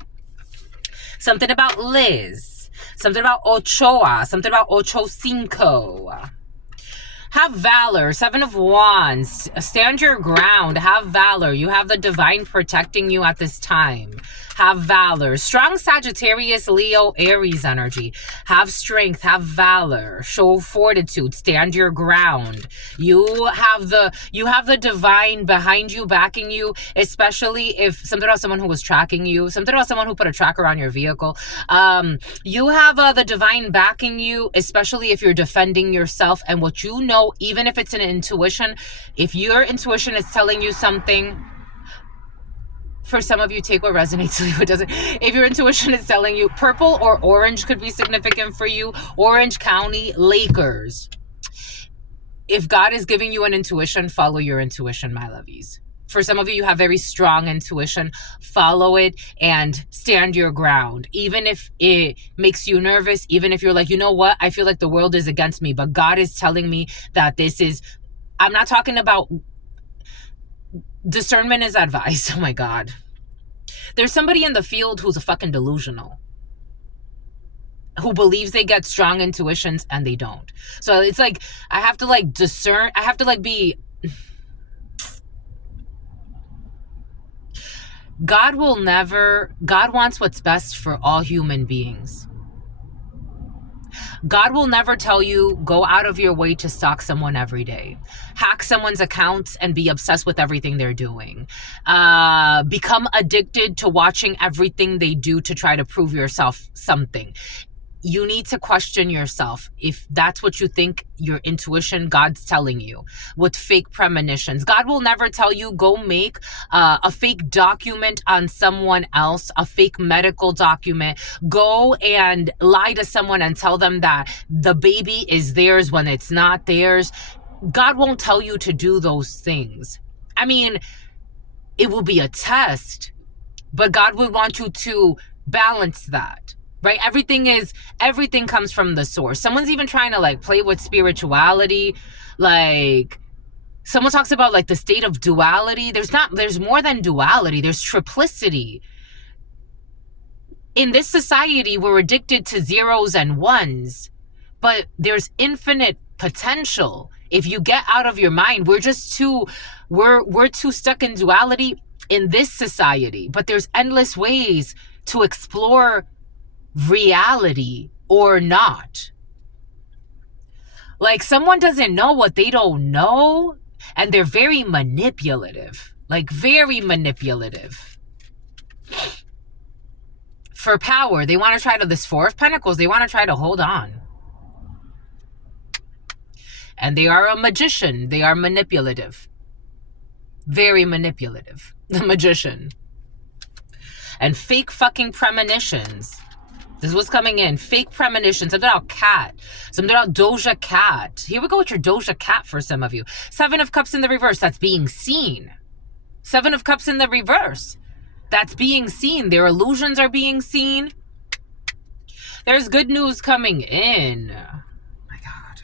Something about Liz. Something about Ochoa. Something about Ocho Cinco. Have valor. 7 of Wands. Stand your ground. Have valor. You have the divine protecting you at this time. Have valor. Strong Sagittarius, Leo, Aries energy. Have strength. Have valor. Show fortitude. Stand your ground. You have the divine behind you, backing you, especially if something about someone who was tracking you, something about someone who put a tracker on your vehicle. You have the divine backing you, especially if you're defending yourself and what you know, even if it's an intuition. If your intuition is telling you something, for some of you, take what resonates, leave what doesn't. If your intuition is telling you, purple or orange could be significant for you. Orange County, Lakers. If God is giving you an intuition, follow your intuition, my lovies. For some of you, you have very strong intuition. Follow it and stand your ground. Even if it makes you nervous, even if you're like, you know what? I feel like the world is against me, but God is telling me that this is... I'm not talking about... Discernment is advice. Oh my God. There's somebody in the field who's a fucking delusional, who believes they get strong intuitions and they don't. So it's like, I have to like discern. I have to like be... God wants what's best for all human beings. God will never tell you, go out of your way to stalk someone every day. Hack someone's accounts and be obsessed with everything they're doing. Become addicted to watching everything they do to try to prove yourself something. You need to question yourself if that's what you think your intuition, God's telling you, with fake premonitions. God will never tell you, go make a fake document on someone else, a fake medical document. Go and lie to someone and tell them that the baby is theirs when it's not theirs. God won't tell you to do those things. I mean, it will be a test, but God would want you to balance that. Right? Everything comes from the source. Someone's even trying to like play with spirituality. Like someone talks about like the state of duality. There's more than duality. There's triplicity. In this society, we're addicted to zeros and ones, but there's infinite potential. If you get out of your mind, we're too stuck in duality in this society, but there's endless ways to explore reality or not. Like someone doesn't know what they don't know, and they're very manipulative, like very manipulative for power. They want to try to, this 4 of Pentacles, they want to try to hold on. And they are a magician. They are manipulative, very manipulative, the magician. And fake fucking premonitions. This is what's coming in. Fake premonitions. Something about cat. Something about Doja Cat. Here we go with your Doja Cat for some of you. 7 of Cups in the reverse. That's being seen. 7 of Cups in the reverse. That's being seen. Their illusions are being seen. There's good news coming in. My God.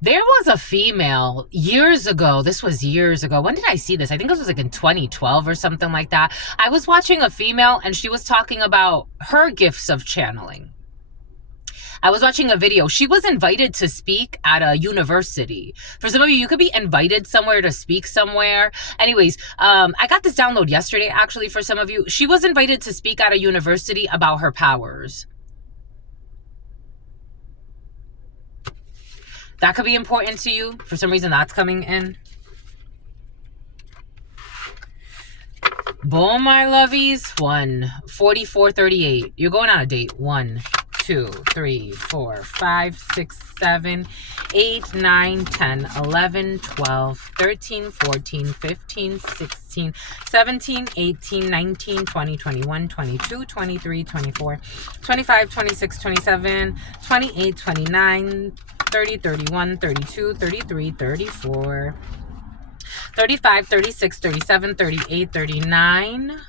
There was a female years ago. This was years ago. When did I see this? I think this was like in 2012 or something like that. I was watching a female and she was talking about her gifts of channeling. I was watching a video. She was invited to speak at a university. For some of you, you could be invited somewhere to speak somewhere. Anyways, I got this download yesterday, actually, for some of you. She was invited to speak at a university about her powers. That could be important to you. For some reason, that's coming in. Boom, my lovies. 1:44:38. You're going on a date. 1, 2, 3, 4, 5, 6, 7, 8, 9, 10, 11, 12, 13, 14, 15, 16, 17, 18, 19, 20, 21, 22, 23, 24, 25, 26, 27, 28, 29, 30, 31, 32, 33, 34, 35, 36, 37, 38, 39,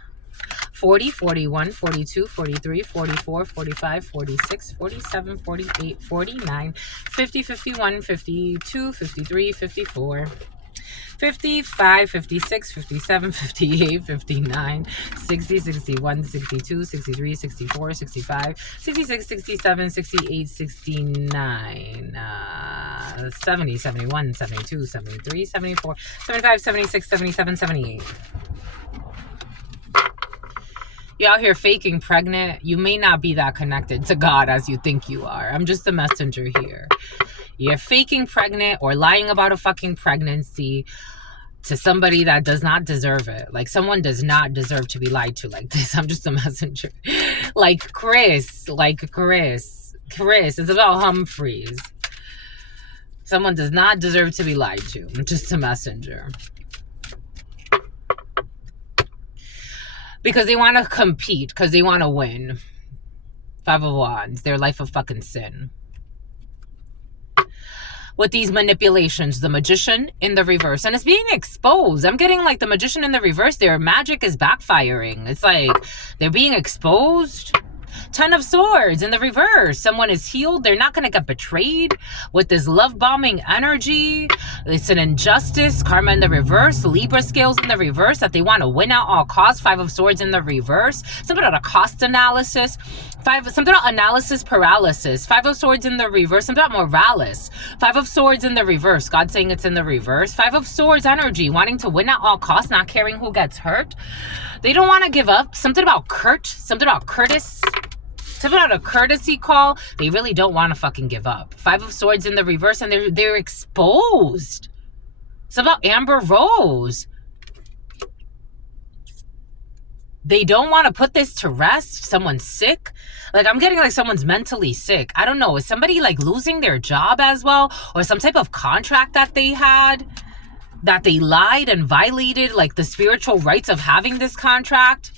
40, 41, 42, 43, 44, 45, 46, 47, 48, 49, 50, 51, 52, 53, 54, 55, 56, 57, 58, 59, 60, 61, 62, 63, 64, 65, 66, 67, 68, 69, 70, 71, 72, 73, 74, 75, 76, 77, 78. You're out here faking pregnant. You may not be that connected to God as you think you are. I'm just the messenger here. You're faking pregnant or lying about a fucking pregnancy to somebody that does not deserve it. Like, someone does not deserve to be lied to like this. I'm just a messenger. Like Chris. It's about Humphreys. Someone does not deserve to be lied to. I'm just a messenger. Because they want to compete. Because they want to win. 5 of Wands. Their life of fucking sin. With these manipulations, the Magician in the reverse. And it's being exposed. I'm getting like the Magician in the reverse. Their magic is backfiring. It's like they're being exposed. 10 of Swords in the reverse. Someone is healed. They're not going to get betrayed with this love bombing energy. It's an injustice. Karma in the reverse. Libra scales in the reverse, that they want to win at all costs. 5 of Swords in the reverse. Something about a cost analysis. Something about analysis paralysis. 5 of Swords in the reverse. Something about morales. 5 of Swords in the reverse. God saying it's in the reverse. 5 of Swords energy. Wanting to win at all costs. Not caring who gets hurt. They don't want to give up. Something about Something about Curtis. Something about a courtesy call. They really don't want to fucking give up. 5 of Swords in the reverse, and they're exposed. Something about Amber Rose. They don't want to put this to rest. Someone's sick. Like, I'm getting like someone's mentally sick. I don't know. Is somebody like losing their job as well? Or some type of contract that they had, that they lied and violated, like the spiritual rights of having this contract?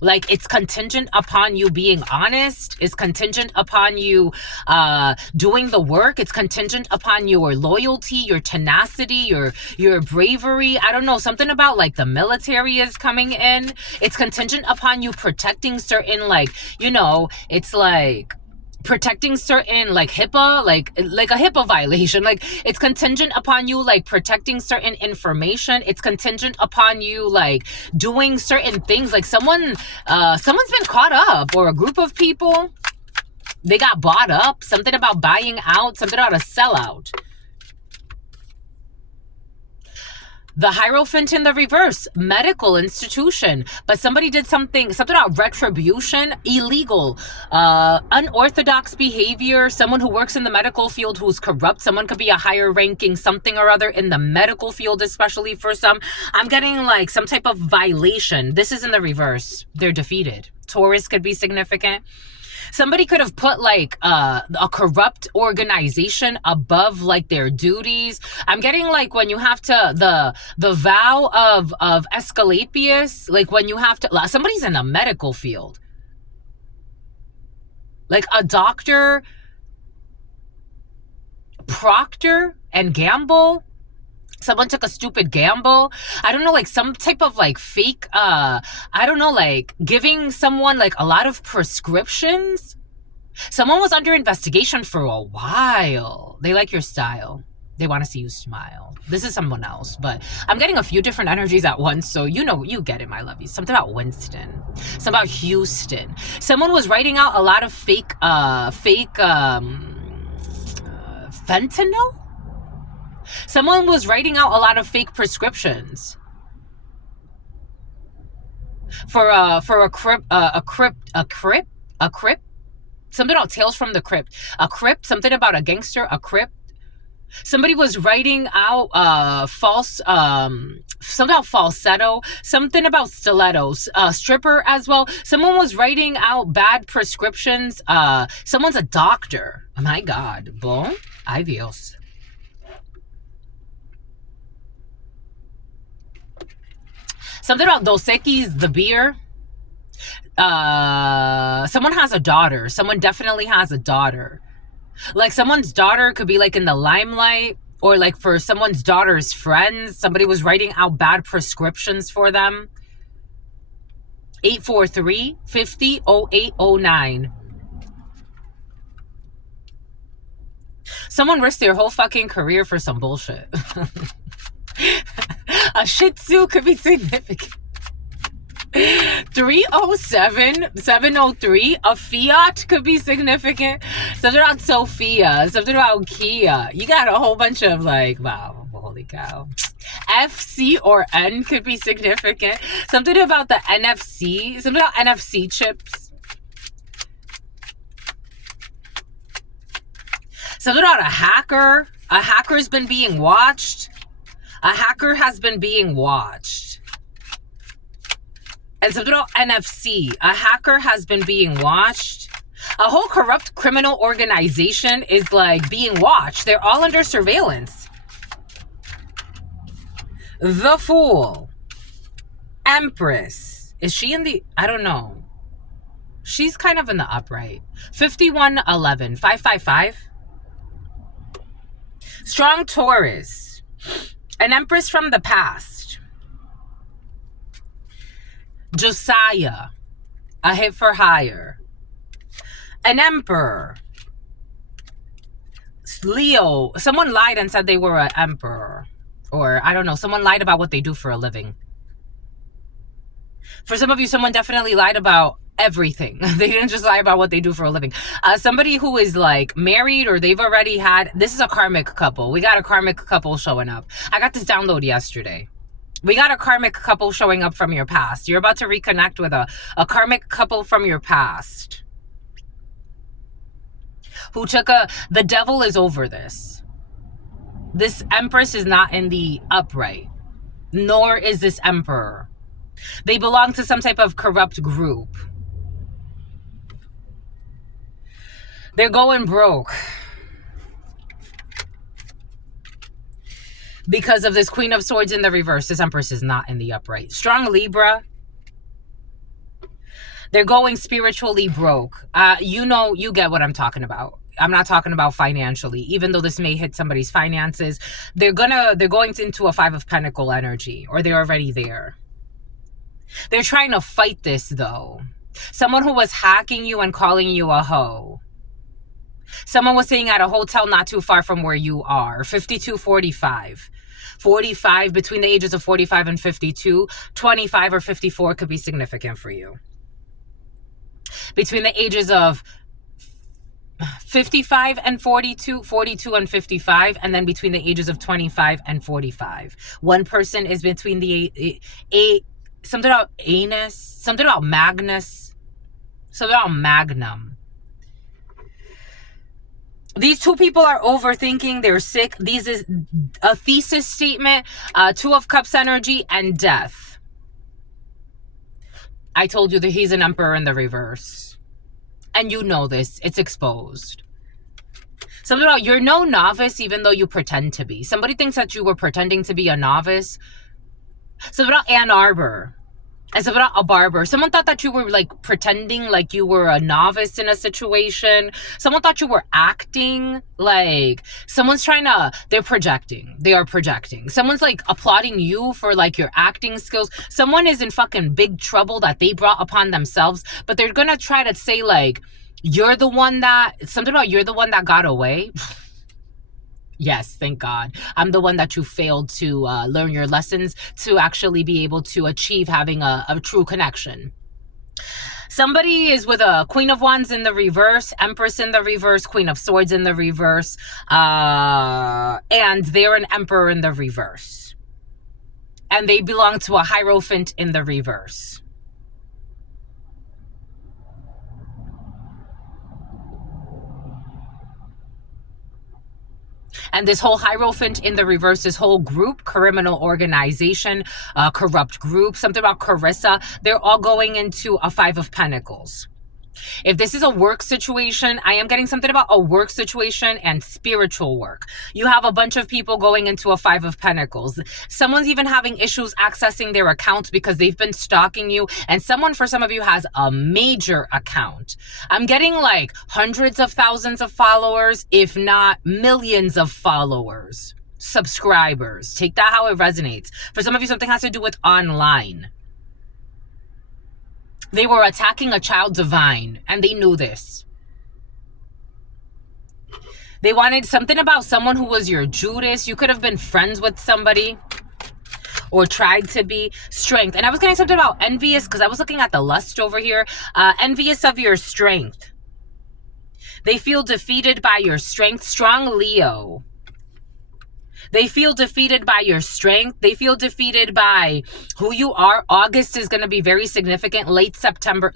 Like, it's contingent upon you being honest. It's contingent upon you doing the work. It's contingent upon your loyalty, your tenacity, your bravery. I don't know. Something about like the military is coming in. It's contingent upon you protecting certain, like, you know, it's like protecting certain like HIPAA, like a HIPAA violation. Like, it's contingent upon you like protecting certain information. It's contingent upon you like doing certain things. Like, someone's been caught up, or a group of people, they got bought up. Something about buying out, something about a sellout. The Hierophant in the reverse, medical institution. But somebody did something about retribution, illegal, unorthodox behavior. Someone who works in the medical field who's corrupt. Someone could be a higher ranking something or other in the medical field, especially for some. I'm getting like some type of violation. This is in the reverse. They're defeated. Taurus could be significant. Somebody could have put like a corrupt organization above like their duties. I'm getting like when you have to, the vow of Asclepius, like when you have to, somebody's in the medical field. Like a doctor, Procter and Gamble. Someone took a stupid gamble. I don't know, like some type of like fake, I don't know, like giving someone like a lot of prescriptions. Someone was under investigation for a while. They like your style. They want to see you smile. This is someone else, but I'm getting a few different energies at once, so you know, you get it, my lovies. Something about Winston. Something about Houston. Someone was writing out a lot of fake fentanyl? Someone was writing out a lot of fake prescriptions for a crypt, something about Tales from the Crypt, a crypt, something about a gangster, a crypt. Somebody was writing out false, something about falsetto, something about stilettos, stripper as well. Someone was writing out bad prescriptions. Someone's a doctor. Oh my God. Bom, ay Dios. Something about Dos Equis, the beer. Someone has a daughter. Someone definitely has a daughter. Like someone's daughter could be like in the limelight, or like for someone's daughter's friends, somebody was writing out bad prescriptions for them. 843-50-0809. Someone risked their whole fucking career for some bullshit. A Shih Tzu could be significant. 307-703. A Fiat could be significant. Something about Sophia. Something about Kia. You got a whole bunch of like, wow, holy cow. F, C, or N could be significant. Something about the NFC. Something about NFC chips. Something about a hacker. A hacker's been being watched. A hacker has been being watched. And something about NFC. A hacker has been being watched. A whole corrupt criminal organization is like being watched. They're all under surveillance. The Fool. Empress. Is she in the... I don't know. She's kind of in the upright. 5111. 555. Strong Taurus. An Empress from the past. Josiah. A hit for hire. An Emperor. Leo. Someone lied and said they were an emperor. Or, I don't know, someone lied about what they do for a living. For some of you, someone definitely lied about everything. They didn't just lie about what they do for a living. Somebody who is like married, or they've already had... This is a karmic couple. We got a karmic couple showing up. I got this download yesterday. We got a karmic couple showing up from your past. You're about to reconnect with a karmic couple from your past. Who took a... The devil is over this. This Empress is not in the upright. Nor is this Emperor. They belong to some type of corrupt group. They're going broke. Because of this Queen of Swords in the reverse. This Empress is not in the upright. Strong Libra. They're going spiritually broke. You know, you get what I'm talking about. I'm not talking about financially, even though this may hit somebody's finances. They're going into a Five of Pentacle energy, or they're already there. They're trying to fight this, though. Someone who was hacking you and calling you a hoe. Someone was staying at a hotel not too far from where you are. 52-45. 45, between the ages of 45 and 52. 25 or 54 could be significant for you. Between the ages of 55 and 42, 42 and 55, and then between the ages of 25 and 45. One person is between the something about anus, something about Magnus, something about Magnum. These two people are overthinking. They're sick. These is a thesis statement. Two of Cups energy and death. I told you that he's an Emperor in the reverse. And you know this. It's exposed. Something about you're no novice even though you pretend to be. Somebody thinks that you were pretending to be a novice. Something about Ann Arbor. And something about a barber. Someone thought that you were like pretending like you were a novice in a situation. Someone thought you were acting like someone's trying to, they're projecting. They are projecting. Someone's like applauding you for like your acting skills. Someone is in fucking big trouble that they brought upon themselves, but they're going to try to say like, you're the one that, something about you're the one that got away. Yes, thank God. I'm the one that you failed to learn your lessons to actually be able to achieve having a true connection. Somebody is with a Queen of Wands in the reverse, Empress in the reverse, Queen of Swords in the reverse, and they're an Emperor in the reverse. And they belong to a Hierophant in the reverse. And this whole Hierophant in the reverse, this whole group, criminal organization, corrupt group, something about Carissa, they're all going into a Five of Pentacles. If this is a work situation, I am getting something about a work situation and spiritual work. You have a bunch of people going into a Five of Pentacles. Someone's even having issues accessing their accounts because they've been stalking you. And someone, for some of you, has a major account. I'm getting like hundreds of thousands of followers, if not millions of followers, subscribers. Take that how it resonates. For some of you, something has to do with online. They were attacking a child divine, and they knew this. They wanted something about someone who was your Judas. You could have been friends with somebody or tried to be. Strength. And I was getting something about envious because I was looking at the lust over here. Envious of your strength. They feel defeated by your strength. Strong Leo. They feel defeated by your strength. They feel defeated by who you are. August is going to be very significant. Late September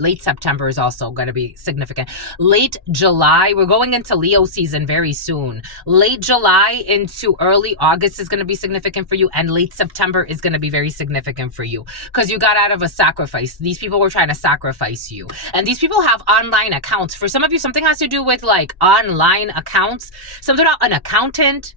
is also going to be significant. Late July, we're going into Leo season very soon. Late July into early August is going to be significant for you. And late September is going to be very significant for you because you got out of a sacrifice. These people were trying to sacrifice you. And these people have online accounts. For some of you, something has to do with like online accounts. Something about an accountant.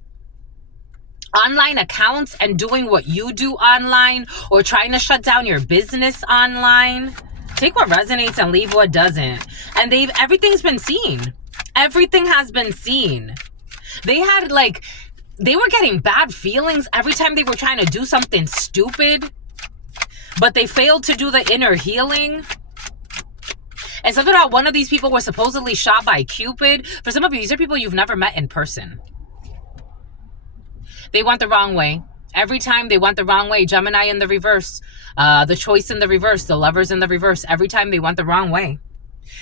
Online accounts and doing what you do online or trying to shut down your business online. Take what resonates and leave what doesn't. And everything's been seen. Everything has been seen. They were getting bad feelings every time they were trying to do something stupid, but they failed to do the inner healing. And something about one of these people was supposedly shot by Cupid. For some of you, these are people you've never met in person. They went the wrong way. Every time they went the wrong way. Gemini in the reverse. The Choice in the reverse. The Lovers in the reverse. Every time they went the wrong way.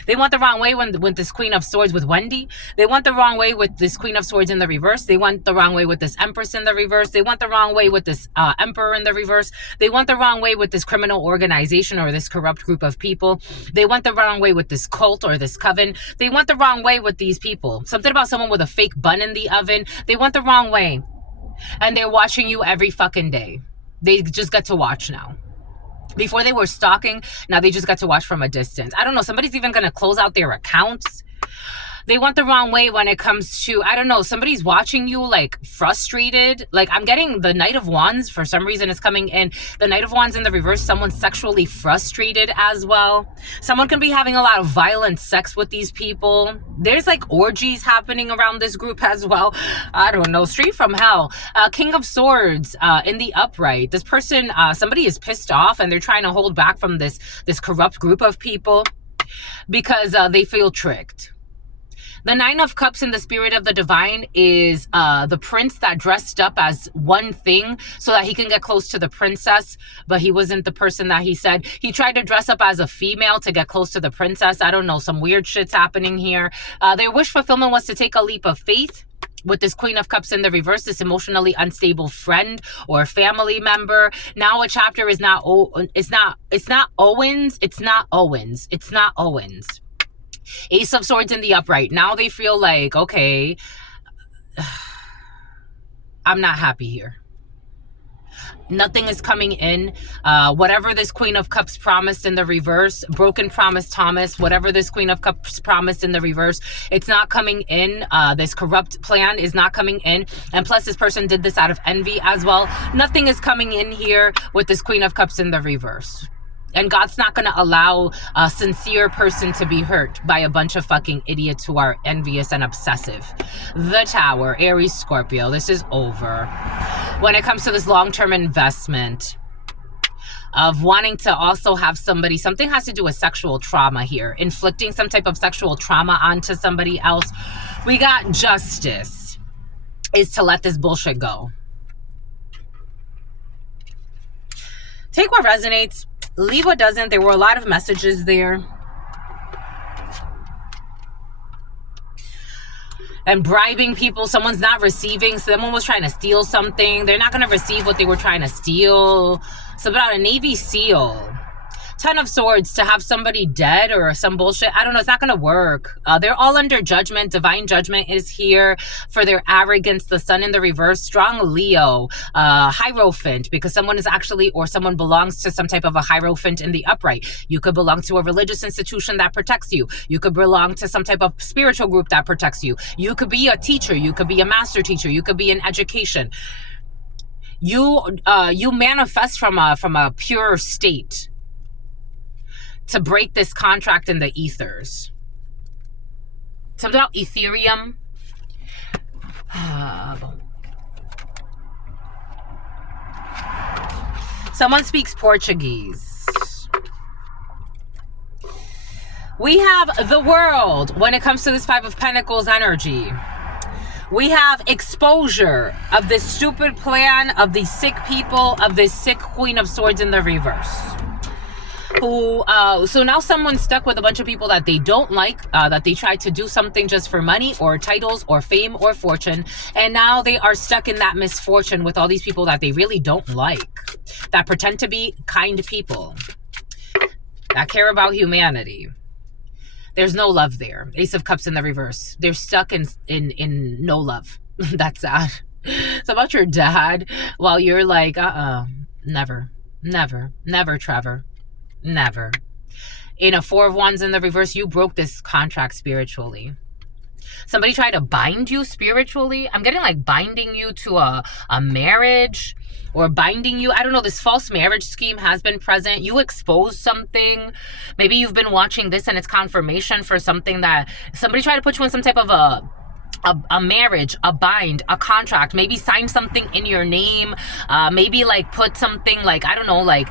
They went the wrong way with this Queen of Swords with Wendy. They went the wrong way with this Queen of Swords in the reverse. They went the wrong way with this Empress in the reverse. They went the wrong way with this Emperor in the reverse. They went the wrong way with this criminal organization or this corrupt group of people. They went the wrong way with this cult or this coven. They went the wrong way with these people. Something about someone with a fake bun in the oven. They went the wrong way. And they're watching you every fucking day. They just get to watch now. Before they were stalking, now they just got to watch from a distance. I don't know, somebody's even going to close out their accounts. They went the wrong way when it comes to, I don't know, somebody's watching you like frustrated. Like I'm getting the Knight of Wands. For some reason it's coming in. The Knight of Wands in the reverse. Someone's sexually frustrated as well. Someone can be having a lot of violent sex with these people. There's like orgies happening around this group as well. I don't know. Straight from hell. King of Swords in the upright. This person, somebody is pissed off and they're trying to hold back from this corrupt group of people because they feel tricked. The Nine of Cups in the spirit of the divine is the prince that dressed up as one thing so that he can get close to the princess, but he wasn't the person that he said. He tried to dress up as a female to get close to the princess. I don't know, some weird shit's happening here. Their wish fulfillment was to take a leap of faith. With this Queen of Cups in the reverse, this emotionally unstable friend or family member. Now a chapter is not Owens. Ace of Swords in the upright. Now they feel like, okay, I'm not happy here. Nothing is coming in. Whatever this Queen of Cups promised in the reverse, broken promise Thomas, whatever this Queen of Cups promised in the reverse, it's not coming in. This corrupt plan is not coming in. And plus this person did this out of envy as well. Nothing is coming in here with this Queen of Cups in the reverse. And God's not going to allow a sincere person to be hurt by a bunch of fucking idiots who are envious and obsessive. The Tower, Aries, Scorpio, this is over. When it comes to this long-term investment of wanting to also have something has to do with sexual trauma here. Inflicting some type of sexual trauma onto somebody else. We got Justice. is to let this bullshit go. Take what resonates, leave what doesn't. There were a lot of messages there. And bribing people, someone's not receiving, someone was trying to steal something, they're not going to receive what they were trying to steal. It's about a Navy SEAL. 10 of Swords, to have somebody dead or some bullshit, I don't know, it's not going to work. They're all under judgment. Divine judgment is here for their arrogance. The Sun in the reverse, strong Leo, Hierophant, because someone is actually, or someone belongs to some type of a Hierophant in the upright. You could belong to a religious institution that protects you. You could belong to some type of spiritual group that protects you. You could be a teacher. You could be a master teacher. You could be in education. You manifest from a pure state to break this contract in the ethers. Something about Ethereum. Someone speaks Portuguese. We have the World when it comes to this Five of Pentacles energy. We have exposure of this stupid plan of these sick people, of this sick Queen of Swords in the reverse. So now someone's stuck with a bunch of people that they don't like, that they tried to do something just for money or titles or fame or fortune, and now they are stuck in that misfortune with all these people that they really don't like, that pretend to be kind people, that care about humanity. There's no love there. Ace of Cups in the reverse. They're stuck in no love. That's sad. It's about your dad while you're like, never, Trevor. Never. In a Four of Wands in the reverse, you broke this contract spiritually. Somebody tried to bind you spiritually. I'm getting like binding you to a marriage, or binding you. I don't know. This false marriage scheme has been present. You exposed something. Maybe you've been watching this and it's confirmation for something that somebody tried to put you in some type of a marriage, a bind, a contract, maybe sign something in your name, maybe like put something like, I don't know, like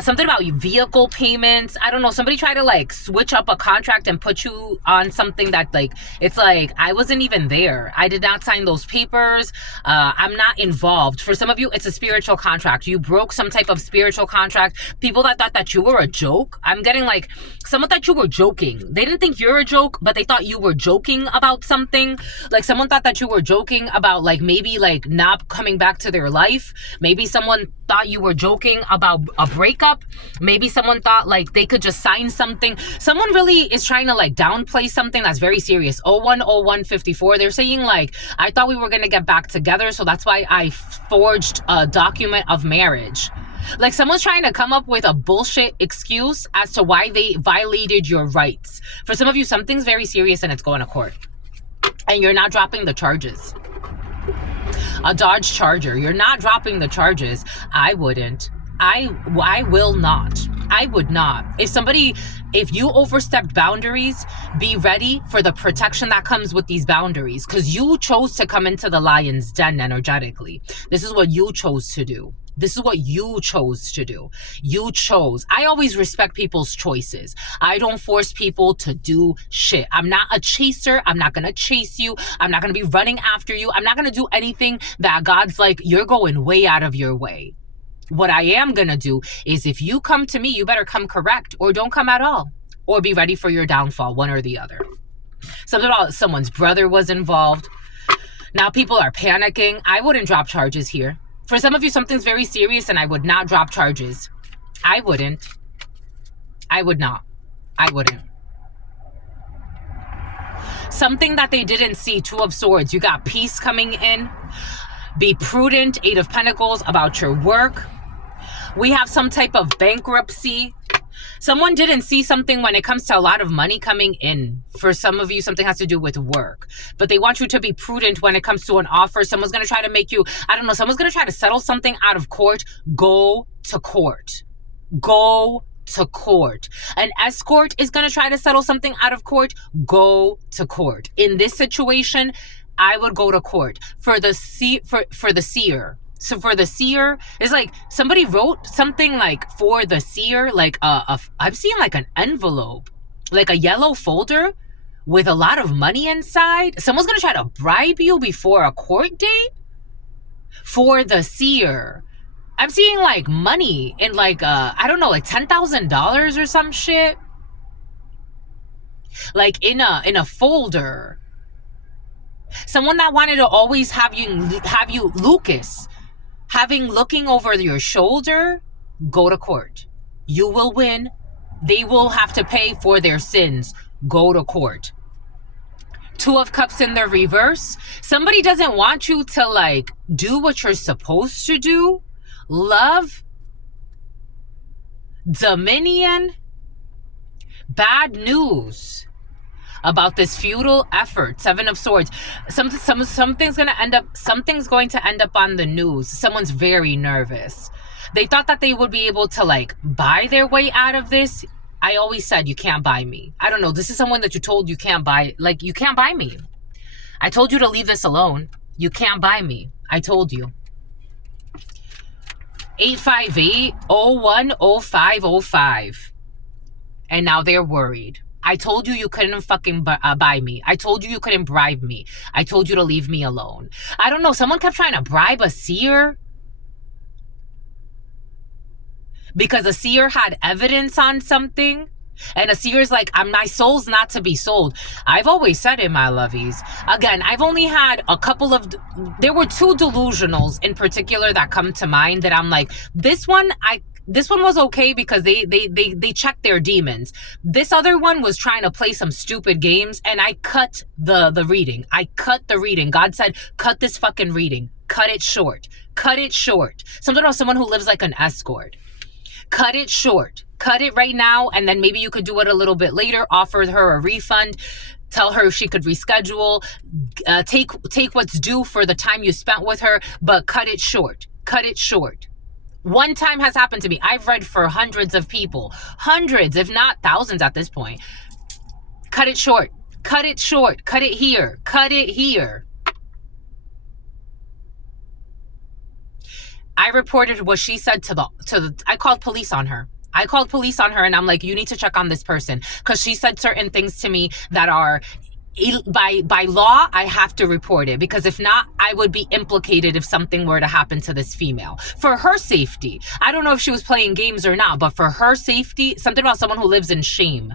something about vehicle payments. I don't know. Somebody tried to like switch up a contract and put you on something that like, it's like, I wasn't even there. I did not sign those papers. I'm not involved. For some of you, it's a spiritual contract. You broke some type of spiritual contract. People that thought that you were a joke. I'm getting like, someone thought you were joking. They didn't think you're a joke, but they thought you were joking about something. Like someone thought that you were joking about like maybe like not coming back to their life. Maybe someone thought you were joking about a breakup. Maybe someone thought like they could just sign something. Someone really is trying to like downplay something that's very serious. 010154. They're saying like, I thought we were going to get back together, so that's why I forged a document of marriage. Like someone's trying to come up with a bullshit excuse as to why they violated your rights. For some of you, something's very serious and it's going to court. And you're not dropping the charges. A Dodge Charger. You're not dropping the charges. I wouldn't. I will not. I would not. If you overstepped boundaries, be ready for the protection that comes with these boundaries, because you chose to come into the lion's den energetically. This is what you chose to do. This is what you chose to do. You chose. I always respect people's choices. I don't force people to do shit. I'm not a chaser. I'm not going to chase you. I'm not going to be running after you. I'm not going to do anything that God's like, you're going way out of your way. What I am going to do is if you come to me, you better come correct, or don't come at all, or be ready for your downfall, one or the other. Something about someone's brother was involved. Now people are panicking. I wouldn't drop charges here. For some of you, something's very serious and I would not drop charges. I wouldn't. I would not. I wouldn't. Something that they didn't see, Two of Swords. You got peace coming in. Be prudent, Eight of Pentacles, about your work. We have some type of bankruptcy. Someone didn't see something when it comes to a lot of money coming in. For some of you, something has to do with work. But they want you to be prudent when it comes to an offer. Someone's going to try to make you, I don't know, someone's going to try to settle something out of court. Go to court. Go to court. An escort is going to try to settle something out of court. Go to court. In this situation, I would go to court. For the seer. So for the seer, it's like somebody wrote something like for the seer, like I'm seeing like an envelope, like a yellow folder with a lot of money inside. Someone's going to try to bribe you before a court date for the seer. I'm seeing like money in like, I don't know, like $10,000 or some shit. Like in a folder. Someone that wanted to always have you, Lucas, looking over your shoulder, go to court. You will win. They will have to pay for their sins. Go to court. Two of Cups in the reverse. Somebody doesn't want you to like do what you're supposed to do. Love, dominion, bad news about this futile effort. Seven of Swords. Something's going to end up on the news. Someone's very nervous. They thought that they would be able to like buy their way out of this. I always said, you can't buy me. I don't know. This is someone that you told you can't buy. Like, you can't buy me. I told you to leave this alone. You can't buy me. I told you. 858-010505. And now they're worried. I told you couldn't fucking buy me. I told you couldn't bribe me. I told you to leave me alone. I don't know. Someone kept trying to bribe a seer. Because a seer had evidence on something. And a seer's like, my soul's not to be sold. I've always said it, my lovies. Again, I've only had a couple of... There were two delusionals in particular that come to mind that I'm like, this one was okay because they checked their demons. This other one was trying to play some stupid games, and I cut the reading. I cut the reading. God said, cut this fucking reading. Cut it short. Cut it short. Something about someone who lives like an escort. Cut it short. Cut it right now, and then maybe you could do it a little bit later. Offer her a refund. Tell her she could reschedule. Take what's due for the time you spent with her, but cut it short. Cut it short. One time has happened to me. I've read for hundreds of people. Hundreds, if not thousands at this point. Cut it short. Cut it short. Cut it here. Cut it here. I reported what she said to the I called police on her. I called police on her, and I'm like, you need to check on this person, because she said certain things to me that are by law. I have to report it, because if not, I would be implicated if something were to happen to this female. For her safety, I don't know if she was playing games or not, but for her safety, something about someone who lives in shame.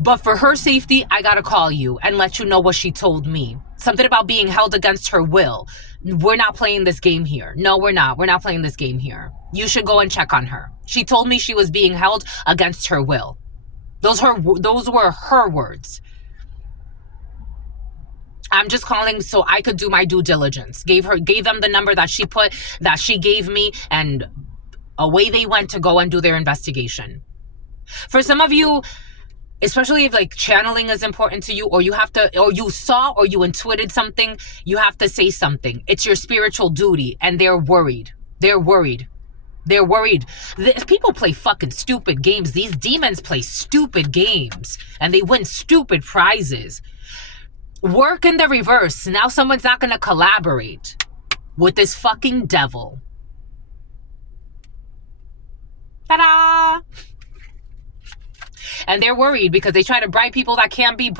But for her safety, I gotta call you and let you know what she told me. Something about being held against her will. We're not playing this game here. No, we're not. We're not playing this game here. You should go and check on her. She told me she was being held against her will. Those were her words. I'm just calling so I could do my due diligence. Gave them the number that she gave me, and away they went to go and do their investigation. For some of you, especially if like channeling is important to you, or you have to, or you saw or you intuited something, you have to say something. It's your spiritual duty, and they're worried. They're worried. They're worried. People play fucking stupid games. These demons play stupid games, and they win stupid prizes. Work in the reverse. Now someone's not going to collaborate with this fucking devil. Ta-da! And they're worried because they try to bribe people that can't be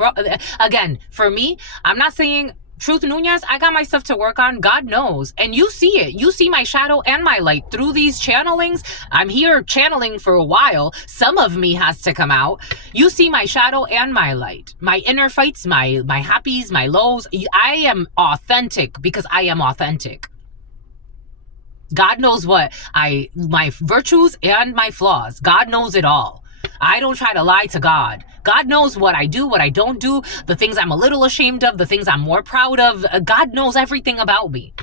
again, for me, I'm not saying, Truth Nunez, I got my stuff to work on. God knows. And you see it. You see my shadow and my light through these channelings. I'm here channeling for a while. Some of me has to come out. You see my shadow and my light. My inner fights, my happies, my lows. I am authentic because I am authentic. God knows my virtues and my flaws. God knows it all. I don't try to lie to God. God knows what I do, what I don't do, the things I'm a little ashamed of, the things I'm more proud of. God knows everything about me.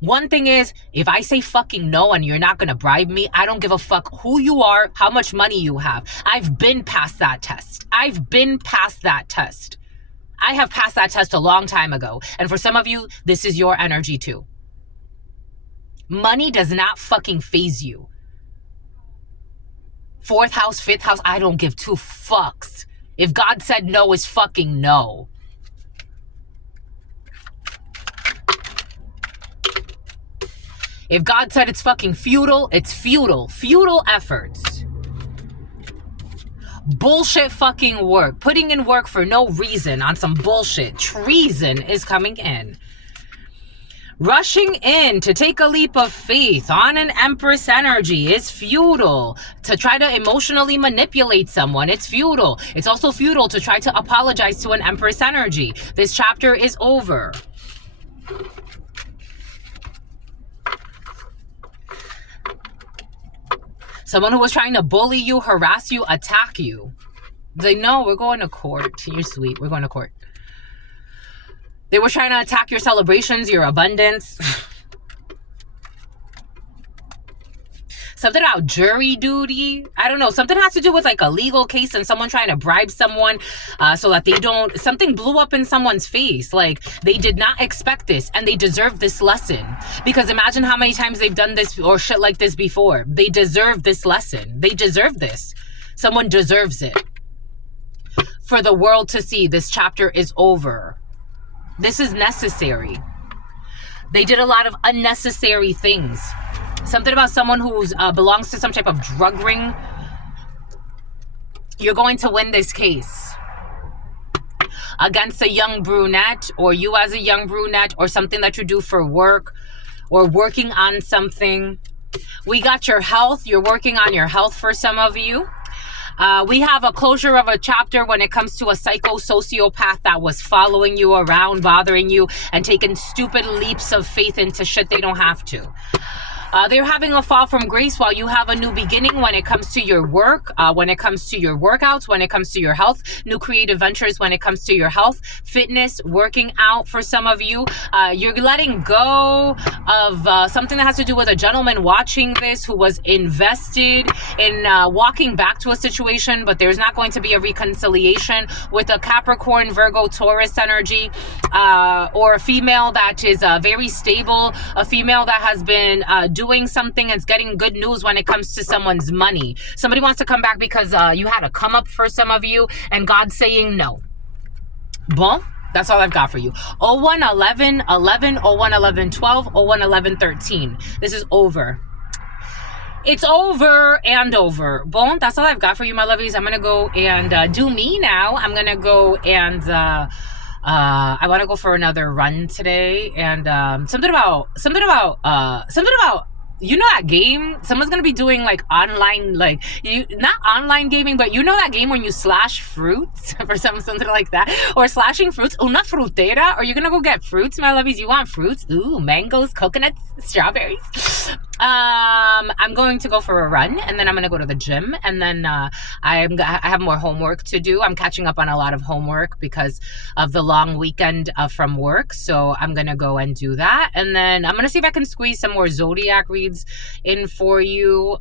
One thing is, if I say fucking no and you're not going to bribe me, I don't give a fuck who you are, how much money you have. I've been past that test. I've been past that test. I have passed that test a long time ago. And for some of you, this is your energy too. Money does not fucking faze you. Fourth house, fifth house, I don't give two fucks. If God said no, it's fucking no. If God said it's fucking futile, it's futile. Futile efforts. bullshit fucking work, putting in work for no reason on some bullshit. Treason is coming in. Rushing in to take a leap of faith on an Empress energy is futile. To try to emotionally manipulate someone, it's futile. It's also futile to try to apologize to an Empress energy. This chapter is over. Someone who was trying to bully you, harass you, attack you. They know we're going to court. You're sweet. We're going to court. They were trying to attack your celebrations, your abundance. Something about jury duty. I don't know. Something has to do with like a legal case and someone trying to bribe someone so that they don't... Something blew up in someone's face. Like they did not expect this and they deserve this lesson. Because imagine how many times they've done this or shit like this before. They deserve this lesson. They deserve this. Someone deserves it. For the world to see this chapter is over. This is necessary. They did a lot of unnecessary things. Something about someone who belongs to some type of drug ring. You're going to win this case. Against a young brunette, or you as a young brunette, or something that you do for work, or working on something. We got your health. You're working on your health for some of you. We have a closure of a chapter when it comes to a psycho-sociopath that was following you around, bothering you, and taking stupid leaps of faith into shit they don't have to. They're having a fall from grace while you have a new beginning when it comes to your work, when it comes to your workouts, when it comes to your health, new creative ventures when it comes to your health, fitness, working out for some of you. You're letting go of something that has to do with a gentleman watching this who was invested in walking back to a situation, but there's not going to be a reconciliation with a Capricorn, Virgo, Taurus energy, or a female that is very stable, a female that has been doing something and getting good news when it comes to someone's money. Somebody wants to come back because you had a come up for some of you and God's saying no. Bon, that's all I've got for you. 01 11 11, 01 11 12, 01 11 13. This is over. It's over and over. Bon, that's all I've got for you, my lovies. I'm gonna go and do me now. I'm gonna go and I want to go for another run today, and something about you know that game? Someone's gonna be doing like online, like not online gaming, but you know that game when you slash fruits or something like that, or slashing fruits. Una frutera. Are you gonna go get fruits, my lovies? You want fruits? Ooh, mangoes, coconuts, strawberries. I'm going to go for a run, and then I'm gonna go to the gym, and then I have more homework to do. I'm catching up on a lot of homework because of the long weekend from work, so I'm gonna go and do that, and then I'm gonna see if I can squeeze some more zodiac reads in for you.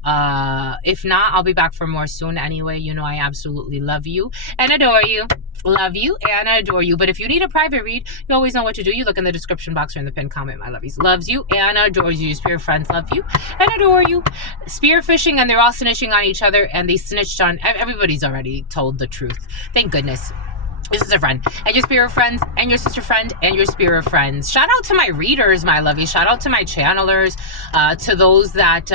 If not, I'll be back for more soon anyway. You know I absolutely love you and adore you. Love you and adore you. But if you need a private read, you always know what to do. You look in the description box or in the pinned comment, my lovies. Loves you and adores you. Your spirit friends love you and adore you. Spear fishing, and they're all snitching on each other, and they snitched on everybody's already told the truth. Thank goodness. Your sister friend and your spirit friends and your sister friend and your spirit friends. Shout out to my readers, my lovies. Shout out to my channelers, to those that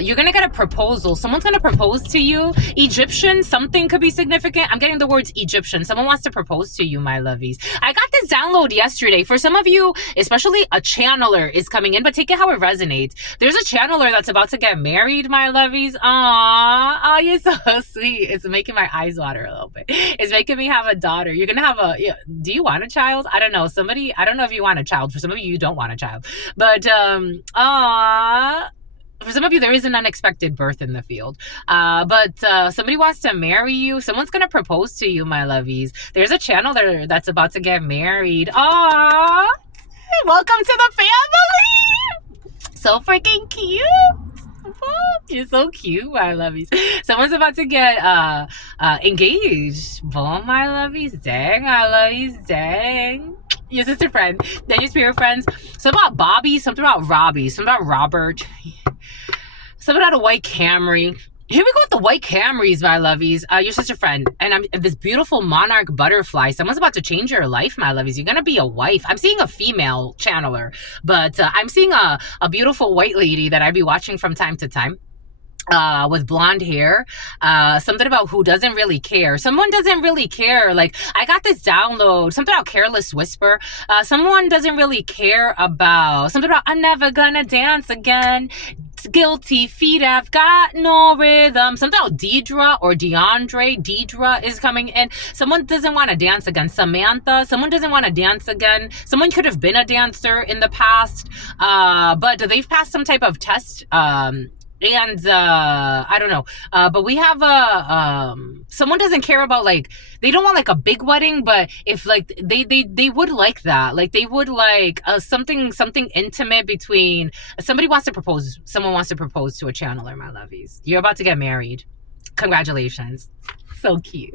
you're gonna get a proposal. Someone's gonna propose to you. Egyptian, something could be significant. I'm getting the words Egyptian. Someone wants to propose to you, my lovies. I got this download yesterday. For some of you, especially a channeler is coming in, but take it how it resonates. There's a channeler that's about to get married, my lovies. Aww, you're so sweet. It's making my eyes water a little bit. It's making me have a daughter. You're gonna have a, yeah, do you want a child? I don't know. Somebody, I don't know if you want a child. For some of you, you don't want a child. But for some of you, there is an unexpected birth in the field. But somebody wants to marry you. Someone's gonna propose to you, my lovies. There's a channel there that's about to get married. Aww, welcome to the family. So freaking cute. You're so cute, my lovies. Someone's about to get engaged. Boom, my lovies. Dang, my lovies. Dang. Your sister friend. Then your spirit friends. Something about Bobby. Something about Robbie. Something about Robert. Something about a white Camry. Here we go with the white Camrys, my lovies. Your sister friend. And I'm this beautiful monarch butterfly. Someone's about to change your life, my lovies. You're going to be a wife. I'm seeing a female channeler, but I'm seeing a beautiful white lady that I'd be watching from time to time. with blonde hair. Something about who doesn't really care. Someone doesn't really care. Like, I got this download, something about careless whisper. Someone doesn't really care about something about I'm never gonna dance again. Guilty feet have got no rhythm. Something about Deidre or DeAndre. Deidre is coming in. Someone doesn't want to dance again. Samantha. Someone doesn't want to dance again. Someone could have been a dancer in the past, but they've passed some type of test. And I don't know, but we have a someone doesn't care about, like, they don't want like a big wedding, but if like they would like that, like they would like something intimate between somebody wants to propose, someone wants to propose to a channeler. My lovies, you're about to get married. Congratulations. So cute.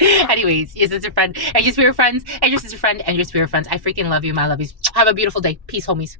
Anyways, your sister friend and your spirit friends and your sister friend and your spirit friends, I freaking love you, my lovies. Have a beautiful day. Peace, homies.